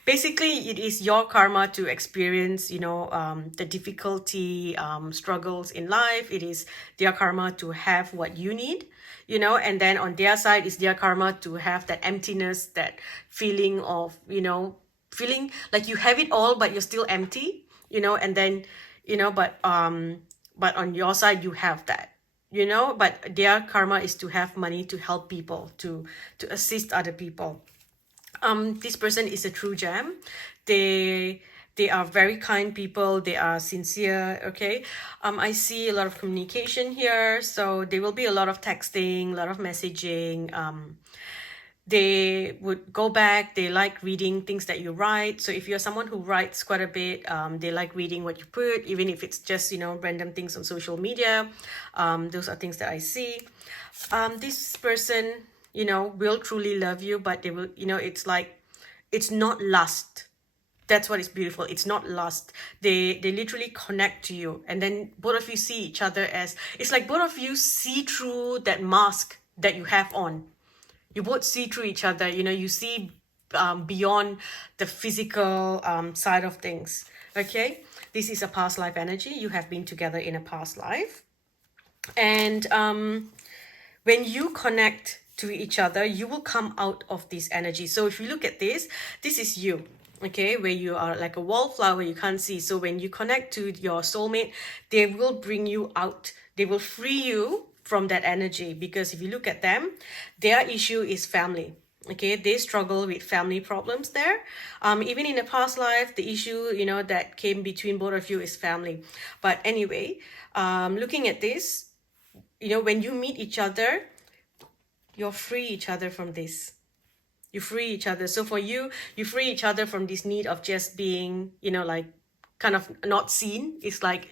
Basically, it is your karma to experience, the difficulty, struggles in life. It is their karma to have what you need. And then on their side is their karma to have that emptiness, that feeling of, feeling like you have it all, but you're still empty, and then, but on your side, you have that, but their karma is to have money to help people, to assist other people. This person is a true gem. They are very kind people. They are sincere. Okay. I see a lot of communication here, so there will be a lot of texting, a lot of messaging. They would go back. They like reading things that you write. So if you're someone who writes quite a bit, they like reading what you put, even if it's just, you know, random things on social media. Those are things that I see. This person, you know, will truly love you, but they will, you know, it's like, it's not lust. That's what is beautiful. It's not lust. They literally connect to you, and then both of you see each other as, it's like both of you see through that mask that you have on. You both see through each other. You know, you see beyond the physical side of things. Okay, this is a past life energy. You have been together in a past life, and when you connect to each other, you will come out of this energy. So if you look at this, this is you. Okay, where you are like a wallflower, you can't see. So when you connect to your soulmate, they will bring you out. They will free you from that energy, because if you look at them, their issue is family. Okay, they struggle with family problems there. Even in a past life, the issue, you know, that came between both of you is family. But anyway, looking at this, you know, when you meet each other, you'll free each other from this. You free each other. So for you, you free each other from this need of just being, you know, like kind of not seen. It's like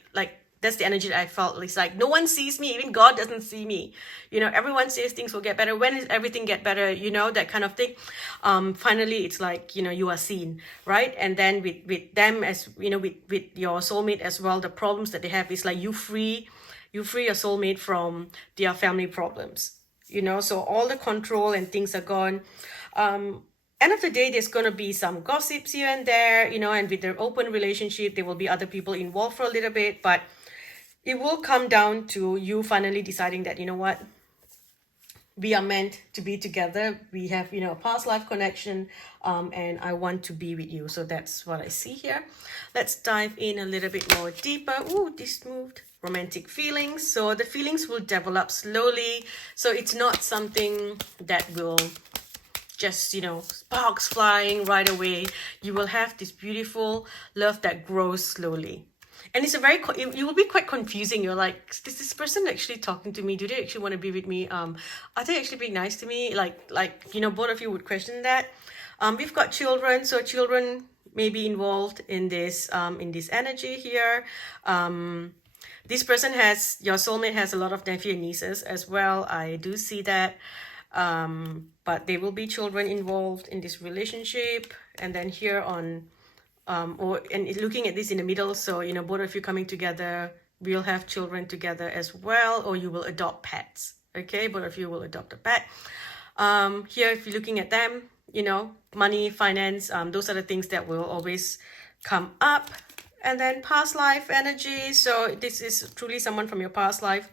that's the energy that I felt. It's like no one sees me, even God doesn't see me. You know, everyone says things will get better. When does everything get better? You know, that kind of thing. Finally, it's like, you know, you are seen, right? And then with them, as you know, with your soulmate as well, the problems that they have is like you free your soulmate from their family problems. You know, so all the control and things are gone. End of the day, there's going to be some gossips here and there, you know, and with their open relationship, there will be other people involved for a little bit, but it will come down to you finally deciding that, you know what, we are meant to be together. We have, you know, a past life connection, and I want to be with you. So that's what I see here. Let's dive in a little bit more deeper. Ooh, this moved. Romantic feelings. So the feelings will develop slowly. So it's not something that will just, you know, sparks flying right away. You will have this beautiful love that grows slowly. And it's a very, it will be quite confusing. You're like, is this person actually talking to me? Do they actually want to be with me? Are they actually being nice to me? Like, you know, both of you would question that. We've got children, so children may be involved in this energy here. This person your soulmate has a lot of nephew and nieces as well. I do see that. But there will be children involved in this relationship. And then here on, and looking at this in the middle, so, you know, both of you coming together, we'll have children together as well, or you will adopt pets. Okay, both of you will adopt a pet. Here, if you're looking at them, you know, money, finance, those are the things that will always come up. And then past life energy. So this is truly someone from your past life.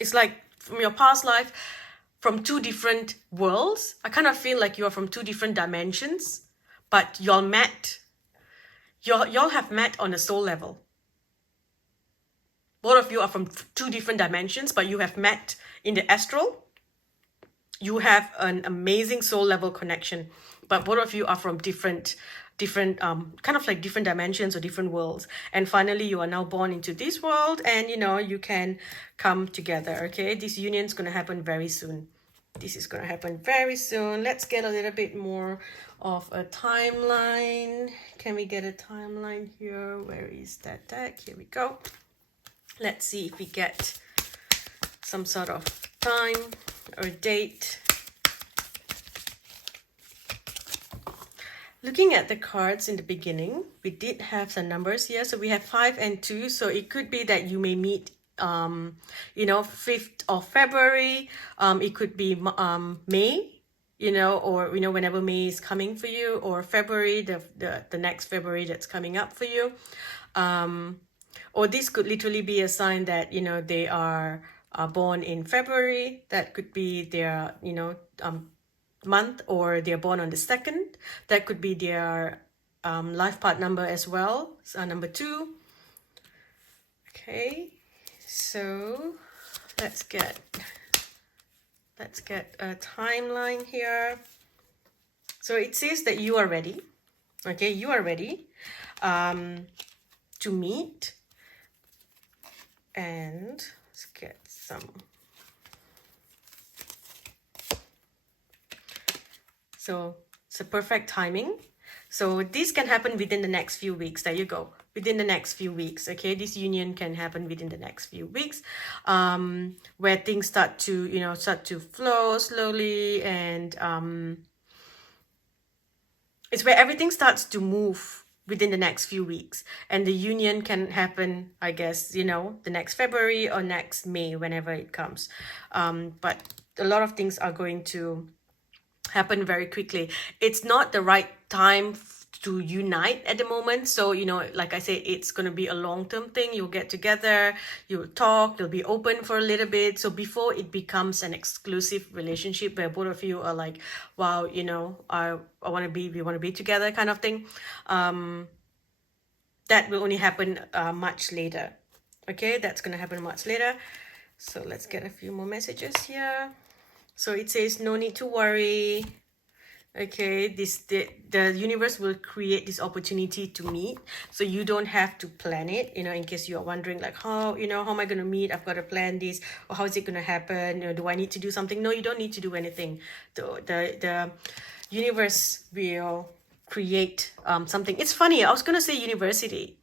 It's like from your past life, from two different worlds. I kind of feel like you're from two different dimensions, but y'all met. Y'all have met on a soul level. Both of you are from two different dimensions, but you have met in the astral. You have an amazing soul level connection, but both of you are from different kind of like different dimensions or different worlds. And finally, you are now born into this world, and you know, you can come together. Okay, this union is going to happen very soon. This is going to happen very soon. Let's get a little bit more of a timeline. Can we get a timeline here? Where is that deck? Here we go. Let's see if we get some sort of time or date. Looking at the cards in the beginning, we did have some numbers here. So we have 5 and 2. So it could be that you may meet, you know, 5th of February. It could be May, you know, or, you know, whenever May is coming for you, or February, the next February that's coming up for you. Or this could literally be a sign that, you know, they are born in February. That could be their, you know, month, or they're born on the 2nd. That could be their life part number as well, so number 2. Okay, so let's get Let's get a timeline here. So it says that you are ready. Okay, you are ready to meet. And let's get some. So it's a perfect timing. So this can happen within the next few weeks. There you go. Within the next few weeks. Okay, this union can happen within the next few weeks, where things start to flow slowly, and it's where everything starts to move within the next few weeks, and the union can happen, I guess, the next February or next May, whenever it comes. But a lot of things are going to happen very quickly. It's not the right time to unite at the moment. So, like I said, it's going to be a long-term thing. You'll get together, you'll talk, you'll be open for a little bit. So before it becomes an exclusive relationship where both of you are like, wow, we want to be together kind of thing. That will only happen much later. Okay, that's going to happen much later. So let's get a few more messages here. So it says, no need to worry. Okay, the universe will create this opportunity to meet, so you don't have to plan it, in case you are wondering like, how am I going to meet? I've got to plan this, or how is it going to happen? Do I need to do something? No, you don't need to do anything. The universe will create something. It's funny, I was going to say university.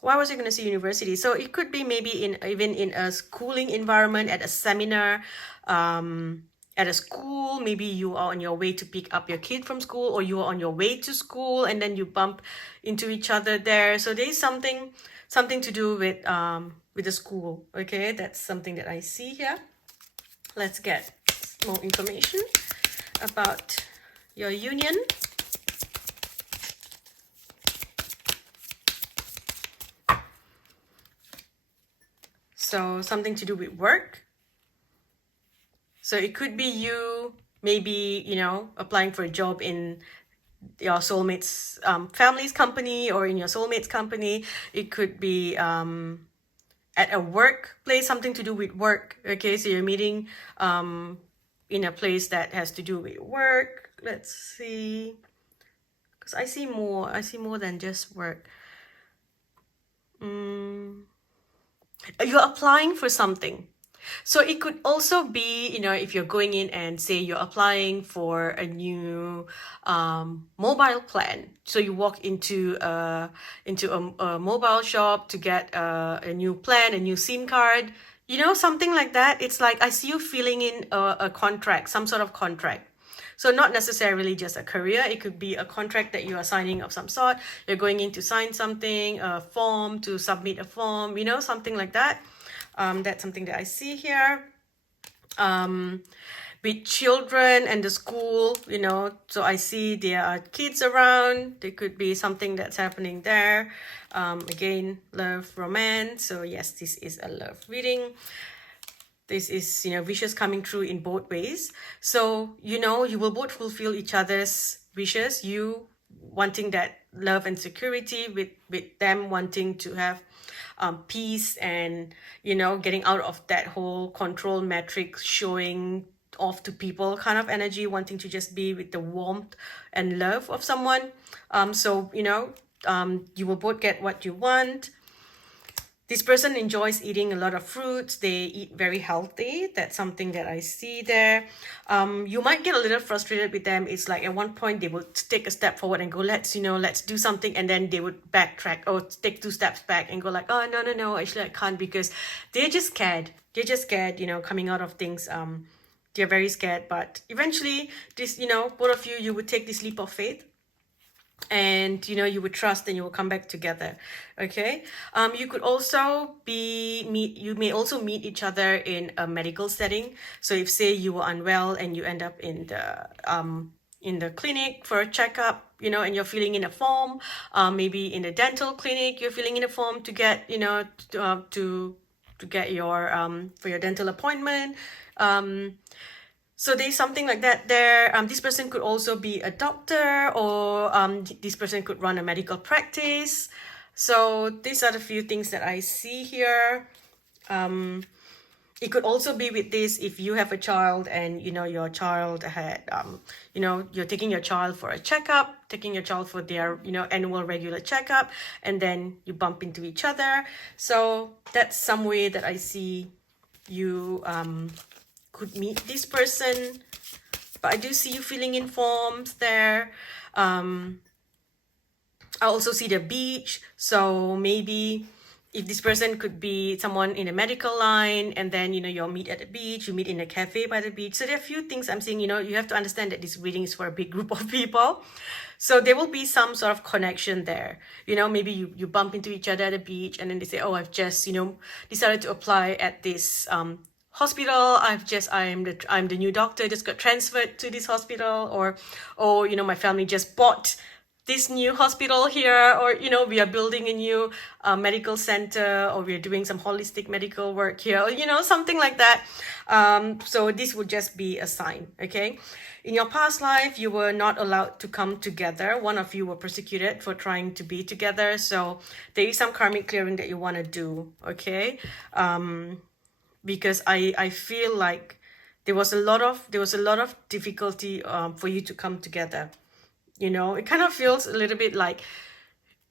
Why was I going to say university? So it could be maybe even in a schooling environment, at a seminar, at a school. Maybe you are on your way to pick up your kid from school, or you are on your way to school, and then you bump into each other there. So there's something to do with the school. Okay, that's something that I see here. Let's get more information about your union. So something to do with work. So it could be you maybe, applying for a job in your soulmate's family's company, or in your soulmate's company. It could be at a workplace, something to do with work. Okay, so you're meeting in a place that has to do with work. Let's see, because I see more than just work. You're applying for something. So it could also be, if you're going in and say you're applying for a new mobile plan. So you walk into a mobile shop to get a new plan, a new SIM card, something like that. It's like I see you filling in a contract, some sort of contract. So not necessarily just a career. It could be a contract that you are signing of some sort. You're going in to sign something, a form, to submit a form, something like that. That's something that I see here. With children and the school, so I see there are kids around. There could be something that's happening there. Again, love, romance. So yes, this is a love reading. This is, wishes coming true in both ways. So, you will both fulfill each other's wishes. You wanting that love and security, with them wanting to have peace, and, getting out of that whole control matrix, showing off to people kind of energy, wanting to just be with the warmth and love of someone. So, you will both get what you want. This person enjoys eating a lot of fruits. They eat very healthy. That's something that I see there. You might get a little frustrated with them. It's like at one point they would take a step forward and go, let's do something. And then they would backtrack or take 2 steps back and go like, oh, no, actually I can't, because they're just scared. They're just scared, coming out of things. They're very scared. But eventually this, both of you would take this leap of faith. And you would trust, and you will come back together. Okay, you could also you may also meet each other in a medical setting. So if, say, you were unwell and you end up in the clinic for a checkup, and you're filling in a form, maybe in a dental clinic you're filling in a form to get to get your for your dental appointment. So there's something like that there. This person could also be a doctor, or this person could run a medical practice. So these are the few things that I see here. It could also be with this if you have a child and your child had you're taking your child for a checkup, taking your child for their annual regular checkup, and then you bump into each other. So that's some way that I see you could meet this person. But I do see you filling in forms there. I also see the beach, so maybe if this person could be someone in a medical line, and then you'll meet at the beach, you meet in a cafe by the beach. So there are a few things I'm seeing. You have to understand that this reading is for a big group of people, so there will be some sort of connection there. Maybe you bump into each other at the beach, and then they say, oh, I've just decided to apply at this hospital. I'm the new doctor, just got transferred to this hospital. Or, oh, my family just bought this new hospital here, or we are building a new medical center, or we're doing some holistic medical work here, or something like that. So this would just be a sign. Okay, in your past life you were not allowed to come together. One of you were persecuted for trying to be together, so there is some karmic clearing that you want to do. Okay, because I feel like there was a lot of difficulty for you to come together. It kind of feels a little bit like,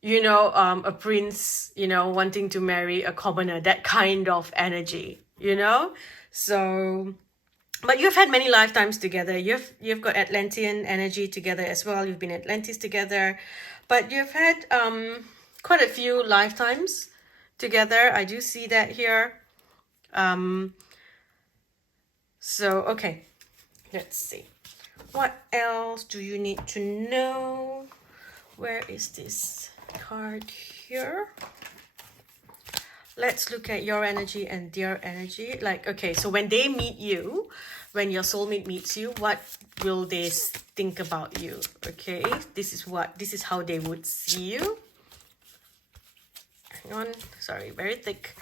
a prince, wanting to marry a commoner, that kind of energy, So, but you've had many lifetimes together. You've got Atlantean energy together as well. You've been Atlantis together, but you've had quite a few lifetimes together. I do see that here. So, okay, let's see. What else do you need to know? Where is this card here? Let's look at your energy and their energy. Like, okay, so when they meet you, when your soulmate meets you, what will they think about you? Okay, this is how they would see you. Hang on, sorry, very thick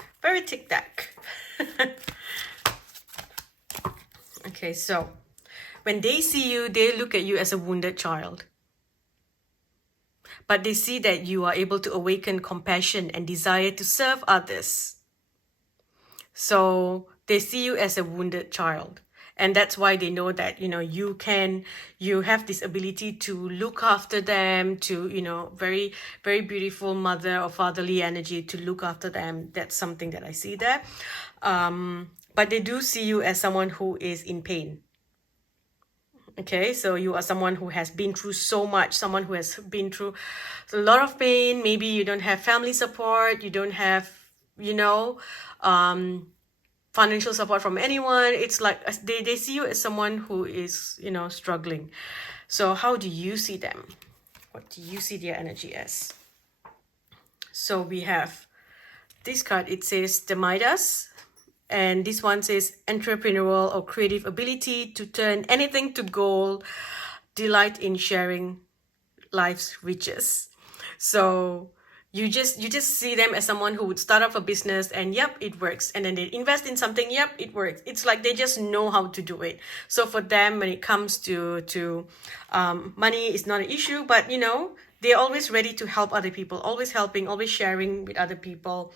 deck. Okay, so when they see you, they look at you as a wounded child. But they see that you are able to awaken compassion and desire to serve others. So they see you as a wounded child. And that's why they know that, you have this ability to look after them, to, very, very beautiful mother or fatherly energy to look after them. That's something that I see there. But they do see you as someone who is in pain. Okay, so you are someone who has been through so much, someone who has been through a lot of pain. Maybe you don't have family support, you don't have, financial support from anyone. It's like they see you as someone who is, struggling. So how do you see them? What do you see their energy as? So we have this card. It says the Midas. And this one says entrepreneurial or creative ability to turn anything to gold, delight in sharing life's riches. So you just see them as someone who would start up a business and yep, it works. And then they invest in something, yep, it works. It's like they just know how to do it. So for them, when it comes to money, it's not an issue, but they're always ready to help other people, always helping, always sharing with other people.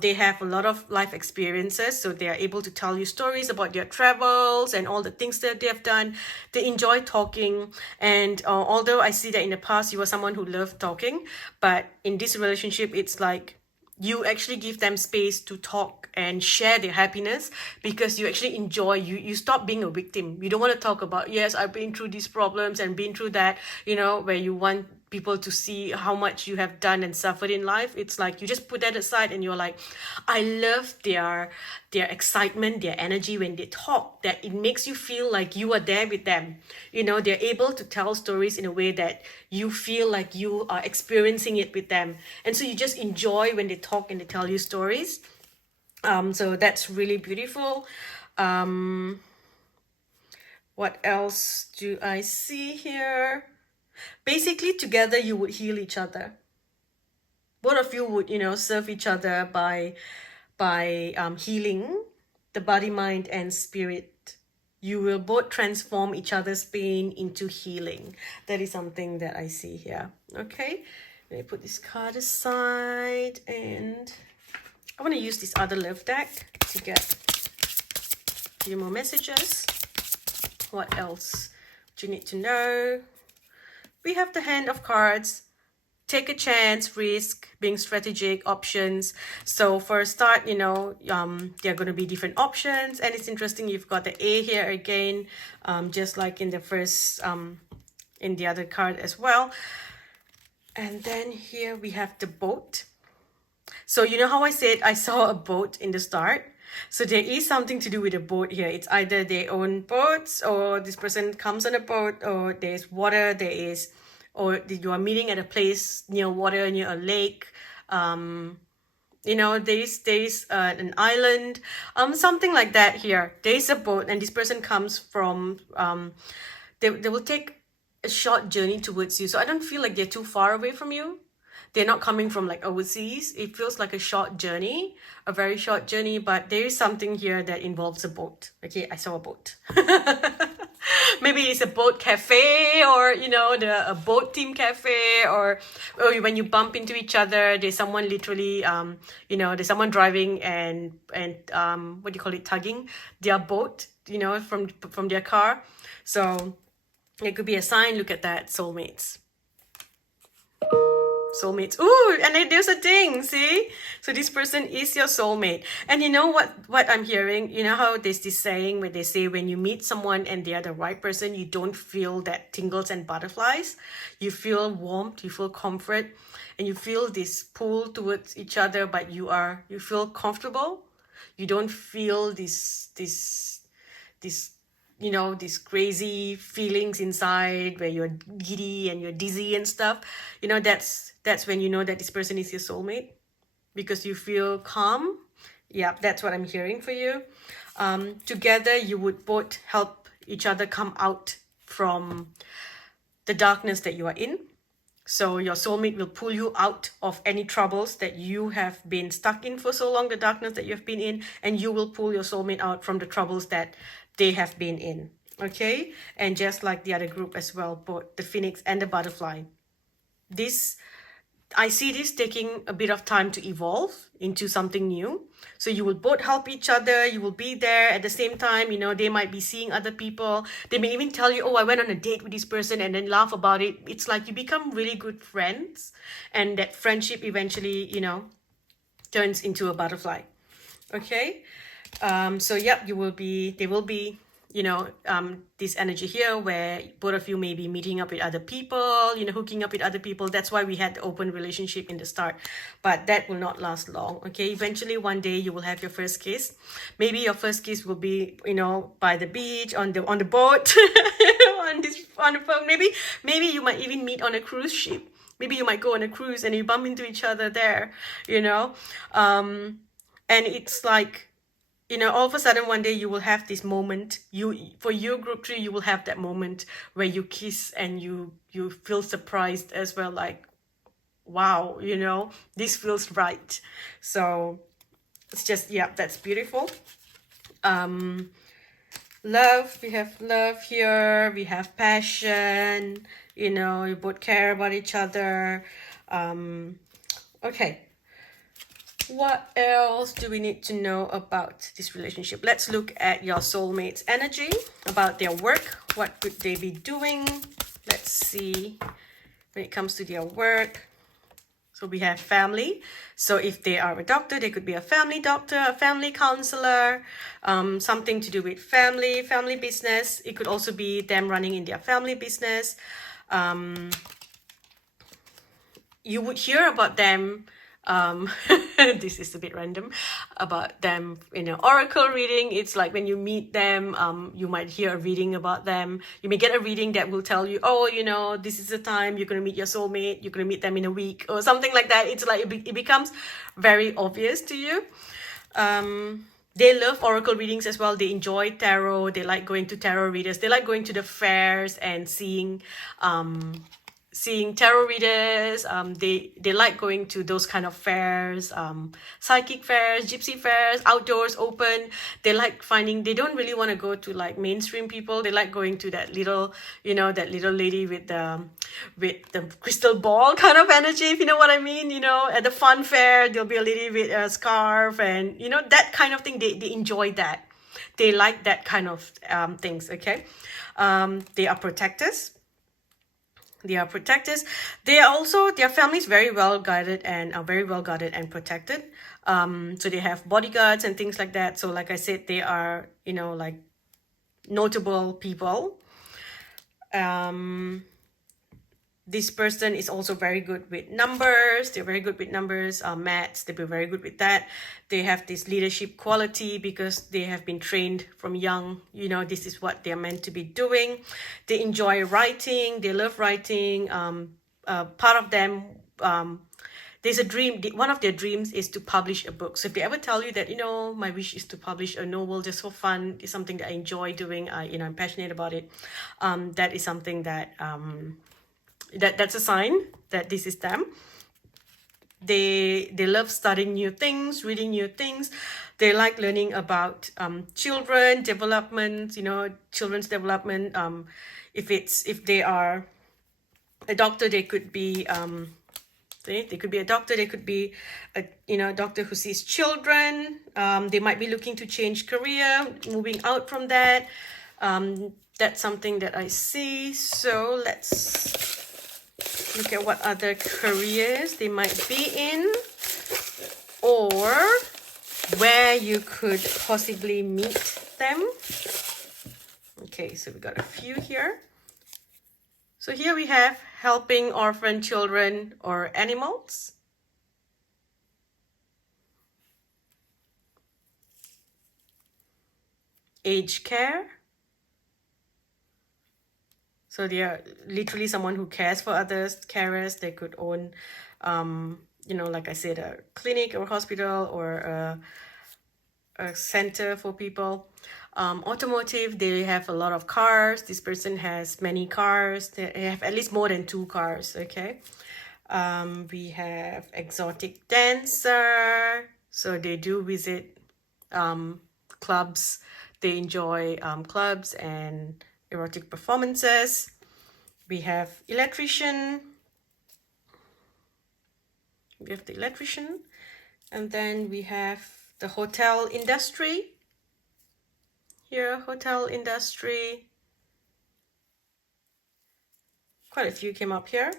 They have a lot of life experiences, so they are able to tell you stories about their travels and all the things that they have done. They enjoy talking. And although I see that in the past you were someone who loved talking, but in this relationship, it's like you actually give them space to talk and share their happiness, because you actually enjoy, you stop being a victim. You don't want to talk about, yes, I've been through these problems and been through that, where you want people to see how much you have done and suffered in life. It's like you just put that aside and you're like, I love their excitement, their energy when they talk, that it makes you feel like you are there with them. They're able to tell stories in a way that you feel like you are experiencing it with them. And so you just enjoy when they talk and they tell you stories. So that's really beautiful. What else do I see here? Basically, together you would heal each other. Both of you would, serve each other by healing the body, mind, and spirit. You will both transform each other's pain into healing. That is something that I see here. Okay, let me put this card aside, and I want to use this other love deck to get few more messages. What else do you need to know? We have the Hand of Cards. Take a chance, risk, being strategic, options. So for a start, you know, there are going to be different options. And it's interesting, you've got the A here again, just like in the first, in the other card as well. And then here we have the boat. So you know how I said I saw a boat in the start? So there is something to do with a boat here. It's either they own boats, or this person comes on a boat, or there's water, or you are meeting at a place near water, near a lake. You know, there's an island, something like that here. There's a boat, and this person comes from, they will take a short journey towards you. So I don't feel like they're too far away from you. They're not coming from like overseas. It feels like a short journey, a very short journey, but there is something here that involves a boat. Okay, I saw a boat. Maybe it's a boat cafe, or you know, a boat team cafe, or when you bump into each other, there's someone literally, you know, there's someone driving and what do you call it, tugging their boat, you know, from their car. So it could be a sign. Look at that, soulmates. Soulmates. Ooh, and then there's a thing, see? So this person is your soulmate. And you know what I'm hearing? You know how there's this saying where they say when you meet someone and they are the right person, you don't feel that tingles and butterflies. You feel warmth, you feel comfort, and you feel this pull towards each other, but you feel comfortable. You don't feel this you know, these crazy feelings inside where you're giddy and you're dizzy and stuff. You know, that's when you know that this person is your soulmate, because you feel calm. Yeah, that's what I'm hearing for you. Together, you would both help each other come out from the darkness that you are in. So your soulmate will pull you out of any troubles that you have been stuck in for so long, the darkness that you've been in, and you will pull your soulmate out from the troubles that they have been in. Okay? And just like the other group as well, both the phoenix and the butterfly. I see this taking a bit of time to evolve into something new. So you will both help each other. You will be there at the same time. You know, they might be seeing other people. They may even tell you, oh, I went on a date with this person, and then laugh about it. It's like you become really good friends. And that friendship eventually, you know, turns into a butterfly. Okay? So yep, they will be, you know, this energy here where both of you may be meeting up with other people, you know, hooking up with other people. That's why we had the open relationship in the start, but that will not last long. Okay, eventually one day you will have your first kiss. Maybe your first kiss will be, you know, by the beach, on the boat, on the phone. Maybe you might even meet on a cruise ship. Maybe you might go on a cruise and you bump into each other there, you know, and it's like, you know, all of a sudden one day you will have this moment. For your group 3, you will have that moment where you kiss and you feel surprised as well, like, wow, you know, this feels right. So it's just, yeah, that's beautiful. Love, we have love here, we have passion, you know, you both care about each other. Okay. What else do we need to know about this relationship? Let's look at your soulmate's energy, about their work. What could they be doing? Let's see when it comes to their work. So we have family. So if they are a doctor, they could be a family doctor, a family counselor, something to do with family business. It could also be them running in their family business. You would hear about them. This is a bit random, about them in an oracle reading. It's like when you meet them, you might hear a reading about them. You may get a reading that will tell you, oh, you know, this is the time you're going to meet your soulmate, you're going to meet them in a week, or something like that. It's like it becomes very obvious to you. They love oracle readings as well. They enjoy tarot. They like going to tarot readers. They like going to the fairs and seeing tarot readers. They like going to those kind of fairs, psychic fairs, gypsy fairs, outdoors, open. They like they don't really want to go to like mainstream people. They like going to that little, you know, that little lady with the crystal ball kind of energy, if you know what I mean. You know, at the fun fair, there'll be a lady with a scarf and, you know, that kind of thing. They enjoy that. They like that kind of things, okay? They are protectors. They are protectors. They are also, their family is very well guided and are very well guarded and protected. So they have bodyguards and things like that. So like I said, they are, like notable people. This person is also very good with numbers. They're very good with numbers, maths. They'll be very good with that. They have this leadership quality because they have been trained from young. This is what they're meant to be doing. They enjoy writing. They love writing. Part of them, there's a dream. One of their dreams is to publish a book. So if they ever tell you that, my wish is to publish a novel just for fun, it's something that I enjoy doing. I'm passionate about it. That is something that that's a sign that this is them. They love studying new things, reading new things. They like learning about children development, children's development. If they are a doctor, they could be they could be a doctor. They could be a doctor who sees children. They might be looking to change career, moving out from that. That's something that I see. So let's look at what other careers they might be in, or where you could possibly meet them. Okay, so we got a few here. So here we have helping orphan children or animals. Aged care. So they are literally someone who cares for others, carers. They could own, like I said, a clinic or hospital or a center for people. Automotive, they have a lot of cars. This person has many cars. They have at least more than 2 cars, okay? We have exotic dancer. So they do visit clubs. They enjoy clubs and erotic performances. We have electrician. We have the electrician. And then we have the hotel industry. Here, hotel industry. Quite a few came up here.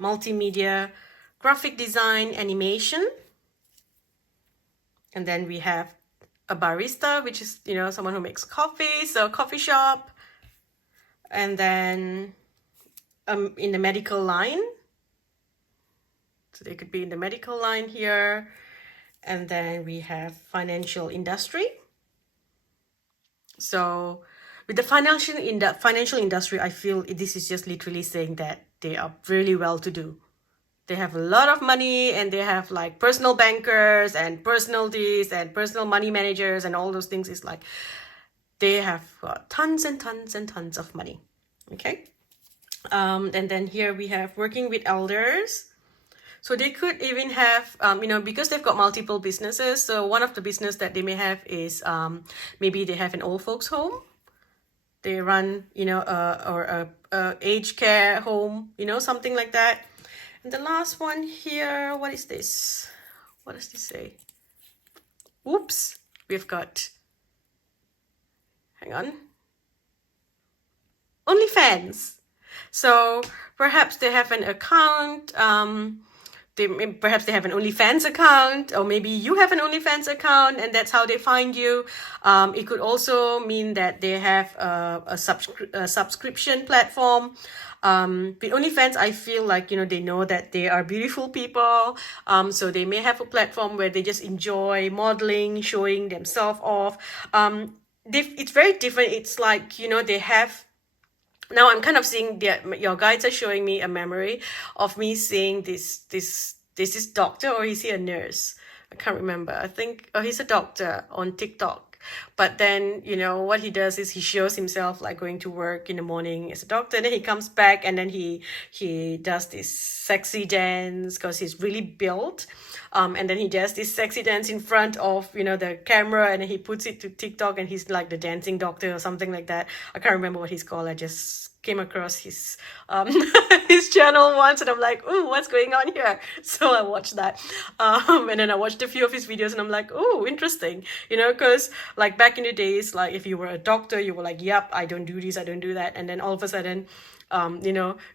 Multimedia, graphic design, animation. And then we have a barista, which is, someone who makes coffee, so coffee shop. And then in the medical line. So they could be in the medical line here. And then we have financial industry. So with the financial industry, I feel this is just literally saying that they are really well-to-do. They have a lot of money and they have like personal bankers and personal this and personal money managers and all those things. Is like they have tons and tons and tons of money. Okay. And then here we have working with elders. So they could even have, because they've got multiple businesses. So one of the business that they may have is maybe they have an old folks home. They run, or a aged care home, something like that. And the last one here, what is this? What does this say? Oops, we've got, hang on. OnlyFans. So perhaps they have an account, perhaps they have an OnlyFans account, or maybe you have an OnlyFans account and that's how they find you. It could also mean that they have a subscription platform. With OnlyFans, I feel like, they know that they are beautiful people. So they may have a platform where they just enjoy modeling, showing themselves off. It's very different. It's like, they have. Now I'm kind of seeing your guides are showing me a memory of me seeing this doctor, or is he a nurse? I can't remember. I think, he's a doctor on TikTok. But then, what he does is he shows himself like going to work in the morning as a doctor. And then he comes back and then he does this sexy dance because he's really built. And then he does this sexy dance in front of, the camera, and then he puts it to TikTok and he's like the dancing doctor or something like that. I can't remember what he's called. I just came across his his channel once, and I'm like, "Ooh, what's going on here?" So I watched that, and then I watched a few of his videos, and I'm like, "Oh, interesting," because like back in the days, like if you were a doctor, you were like, "Yep, I don't do this, I don't do that," and then all of a sudden,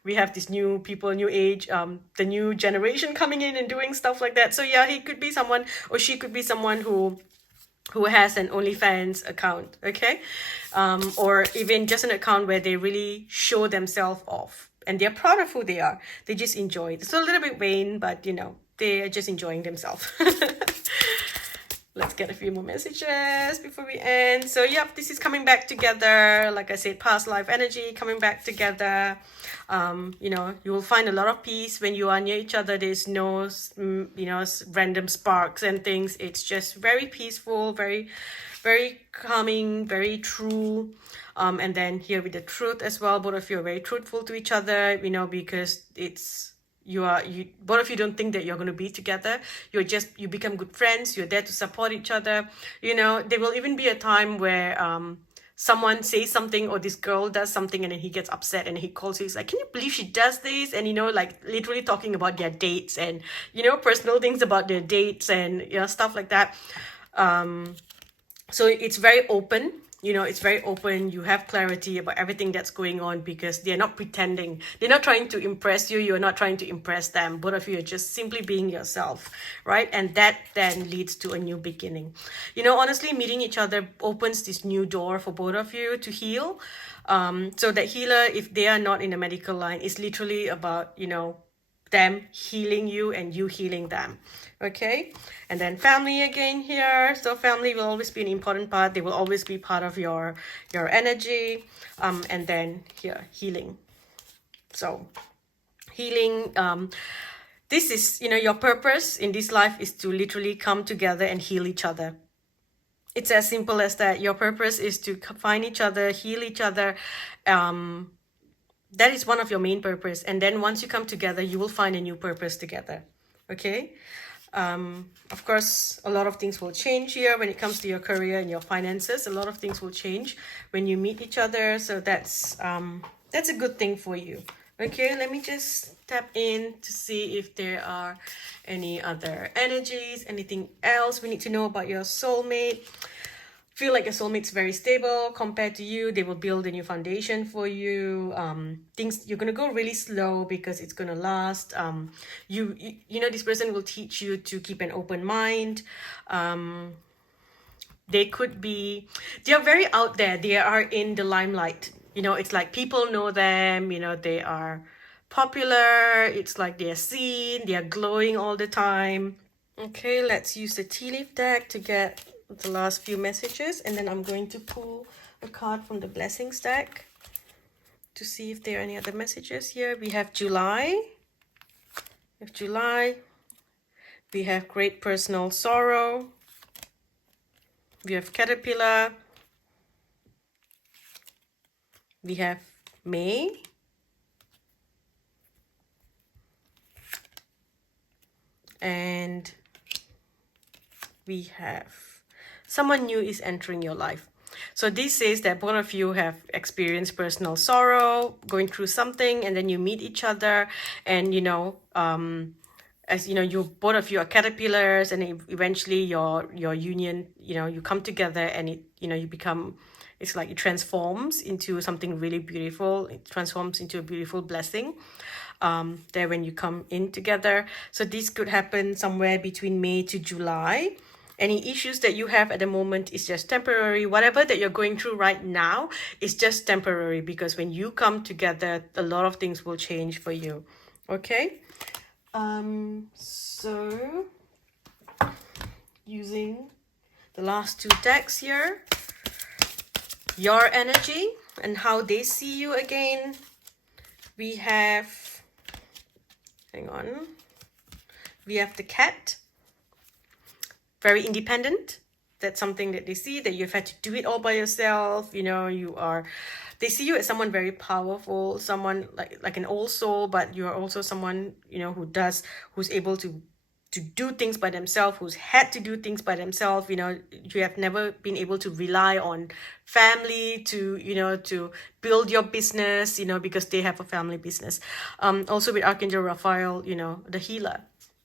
we have these new people, new age, the new generation coming in and doing stuff like that. So yeah, he could be someone, or she could be someone who has an OnlyFans account, okay? Or even just an account where they really show themselves off and they're proud of who they are. They just enjoy it. It's a little bit vain, but they are just enjoying themselves. Let's get a few more messages before we end. So yep, this is coming back together. Like I said, past life energy coming back together. You will find a lot of peace when you are near each other. There's no, random sparks and things. It's just very peaceful, very, very calming, very true. And then here with the truth as well. Both of you are very truthful to each other, because it's, both of you don't think that you're going to be together. You become good friends. You're there to support each other. There will even be a time where someone says something, or this girl does something, and then he gets upset and he calls you. He's like, "Can you believe she does this?" And like literally talking about their dates and personal things about their dates and stuff like that. So it's very open. It's very open. You have clarity about everything that's going on, because they're not pretending. They're not trying to impress you. You're not trying to impress them. Both of you are just simply being yourself, right? And that then leads to a new beginning. Honestly, meeting each other opens this new door for both of you to heal. So that healer, if they are not in the medical line, is literally about, them healing you and you healing them. Okay, and then family again here. So family will always be an important part. They will always be part of your energy. And then here, healing. So healing, this is, your purpose in this life is to literally come together and heal each other. It's as simple as that. Your purpose is to find each other, heal each other. That is one of your main purpose. And then once you come together, you will find a new purpose together. Okay. Of course, a lot of things will change here when it comes to your career and your finances. A lot of things will change when you meet each other. So that's a good thing for you. Okay, let me just tap in to see if there are any other energies, anything else we need to know about your soulmate. Feel like your soulmate's very stable compared to you. They will build a new foundation for you. Things, you're gonna go really slow because it's gonna last. This person will teach you to keep an open mind. They are very out there. They are in the limelight. It's like people know them. They are popular. It's like they're seen. They are glowing all the time. Okay, let's use the tea leaf deck to get the last few messages, and then I'm going to pull a card from the blessings deck to see if there are any other messages here. We have July. We have great personal sorrow. We have caterpillar. We have May. And we have someone new is entering your life. So this says that both of you have experienced personal sorrow, going through something, and then you meet each other, and as you both of you are caterpillars, and eventually your union, you come together, and it you become, it's like it transforms into something really beautiful. It transforms into a beautiful blessing. There when you come in together. So this could happen somewhere between May to July. Any issues that you have at the moment is just temporary. Whatever that you're going through right now is just temporary, because when you come together, a lot of things will change for you. Okay. So using the last two decks here, your energy and how they see you again. We have, hang on, we have the cat. Very independent. That's something that they see, that you've had to do it all by yourself. They see you as someone very powerful, someone like an old soul, but you're also someone, who's able to to do things by themselves, who's had to do things by themselves. You know, you have never been able to rely on family to, you know, to build your business, you know, because they have a family business. Also with Archangel Raphael, you know, the healer,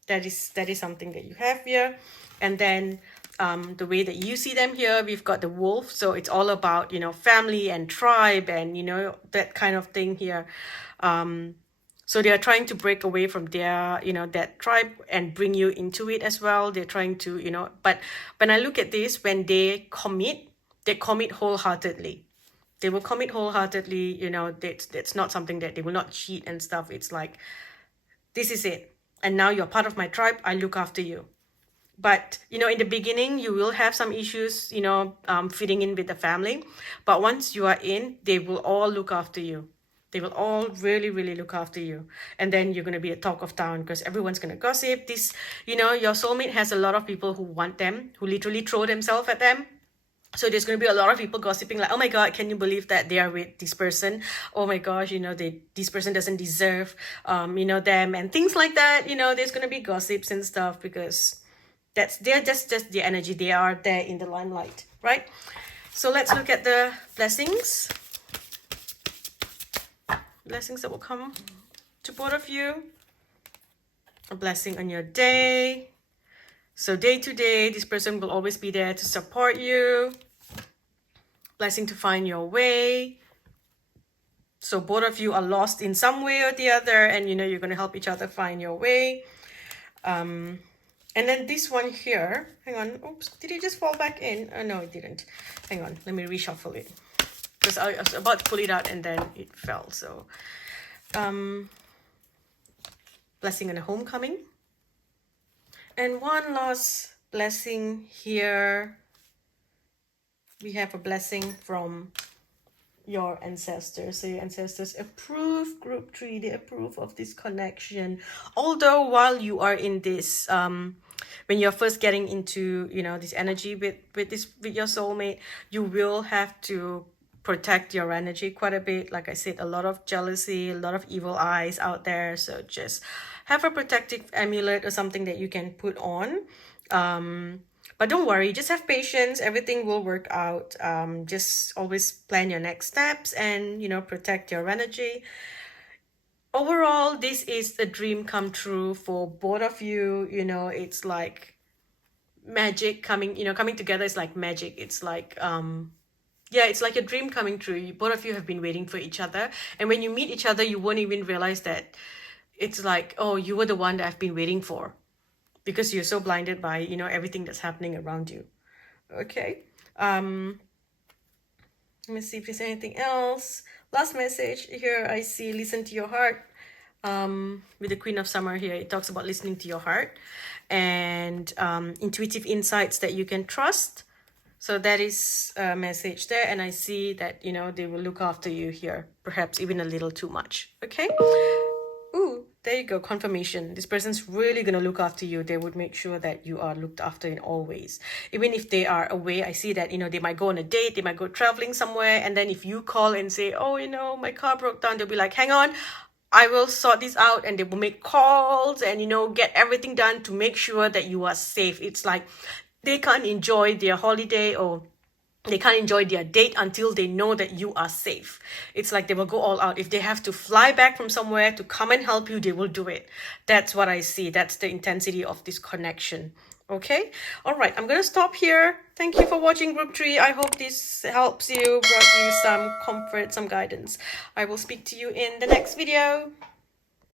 that is something that you have here. And then the way that you see them here, we've got the wolf. So it's all about, you know, family and tribe and, you know, that kind of thing here. So they are trying to break away from their, you know, that tribe and bring you into it as well. They're trying to, you know, but when I look at this, when they commit wholeheartedly. They will commit wholeheartedly, you know, that's not something that they will not cheat and stuff. It's like, this is it. And now you're part of my tribe. I look after you. But, you know, in the beginning, you will have some issues, you know, fitting in with the family. But once you are in, they will all look after you. They will all really, really look after you. And then you're going to be a talk of town because everyone's going to gossip. This, you know, your soulmate has a lot of people who want them, who literally throw themselves at them. So there's going to be a lot of people gossiping like, oh my God, can you believe that they are with this person? Oh my gosh, you know, this person doesn't deserve, you know, them and things like that. You know, there's going to be gossips and stuff because they're just the energy. They are there in the limelight, right? So let's look at the blessings. Blessings that will come to both of you. A blessing on your day. So day to day, this person will always be there to support you. Blessing to find your way. So both of you are lost in some way or the other, and you know you're going to help each other find your way. And then this one here, hang on, oops, did it just fall back in? Oh, no, it didn't. Hang on, let me reshuffle it. Because I was about to pull it out and then it fell. So, blessing on a homecoming. And one last blessing here. We have a blessing from your ancestors. So your ancestors approve group 3. They approve of this connection. Although while you are in this, when you're first getting into, you know, this energy with your soulmate, you will have to protect your energy quite a bit. Like I said, a lot of jealousy, a lot of evil eyes out there. So just have a protective amulet or something that you can put on. But don't worry, just have patience. Everything will work out. Just always plan your next steps and, you know, protect your energy. Overall, this is a dream come true for both of you. You know, it's like magic coming together. It's like magic. It's like, yeah, it's like a dream coming true. Both of you have been waiting for each other. And when you meet each other, you won't even realize that it's like, oh, you were the one that I've been waiting for. Because you're so blinded by, you know, everything that's happening around you. Okay. Let me see if there's anything else. Last message here, I see listen to your heart. With the Queen of Summer here, it talks about listening to your heart and intuitive insights that you can trust. So that is a message there. And I see that, you know, they will look after you here, perhaps even a little too much. Okay. Ooh, there you go. Confirmation. This person's really going to look after you. They would make sure that you are looked after in all ways. Even if they are away, I see that, you know, they might go on a date, they might go traveling somewhere. And then if you call and say, oh, you know, my car broke down, they'll be like, hang on, I will sort this out. And they will make calls and, you know, get everything done to make sure that you are safe. It's like they can't enjoy their holiday or they can't enjoy their date until they know that you are safe. It's like they will go all out. If they have to fly back from somewhere to come and help you, they will do it. That's what I see. That's the intensity of this connection. Okay. All right. I'm going to stop here. Thank you for watching Group 3. I hope this helps you, brought you some comfort, some guidance. I will speak to you in the next video.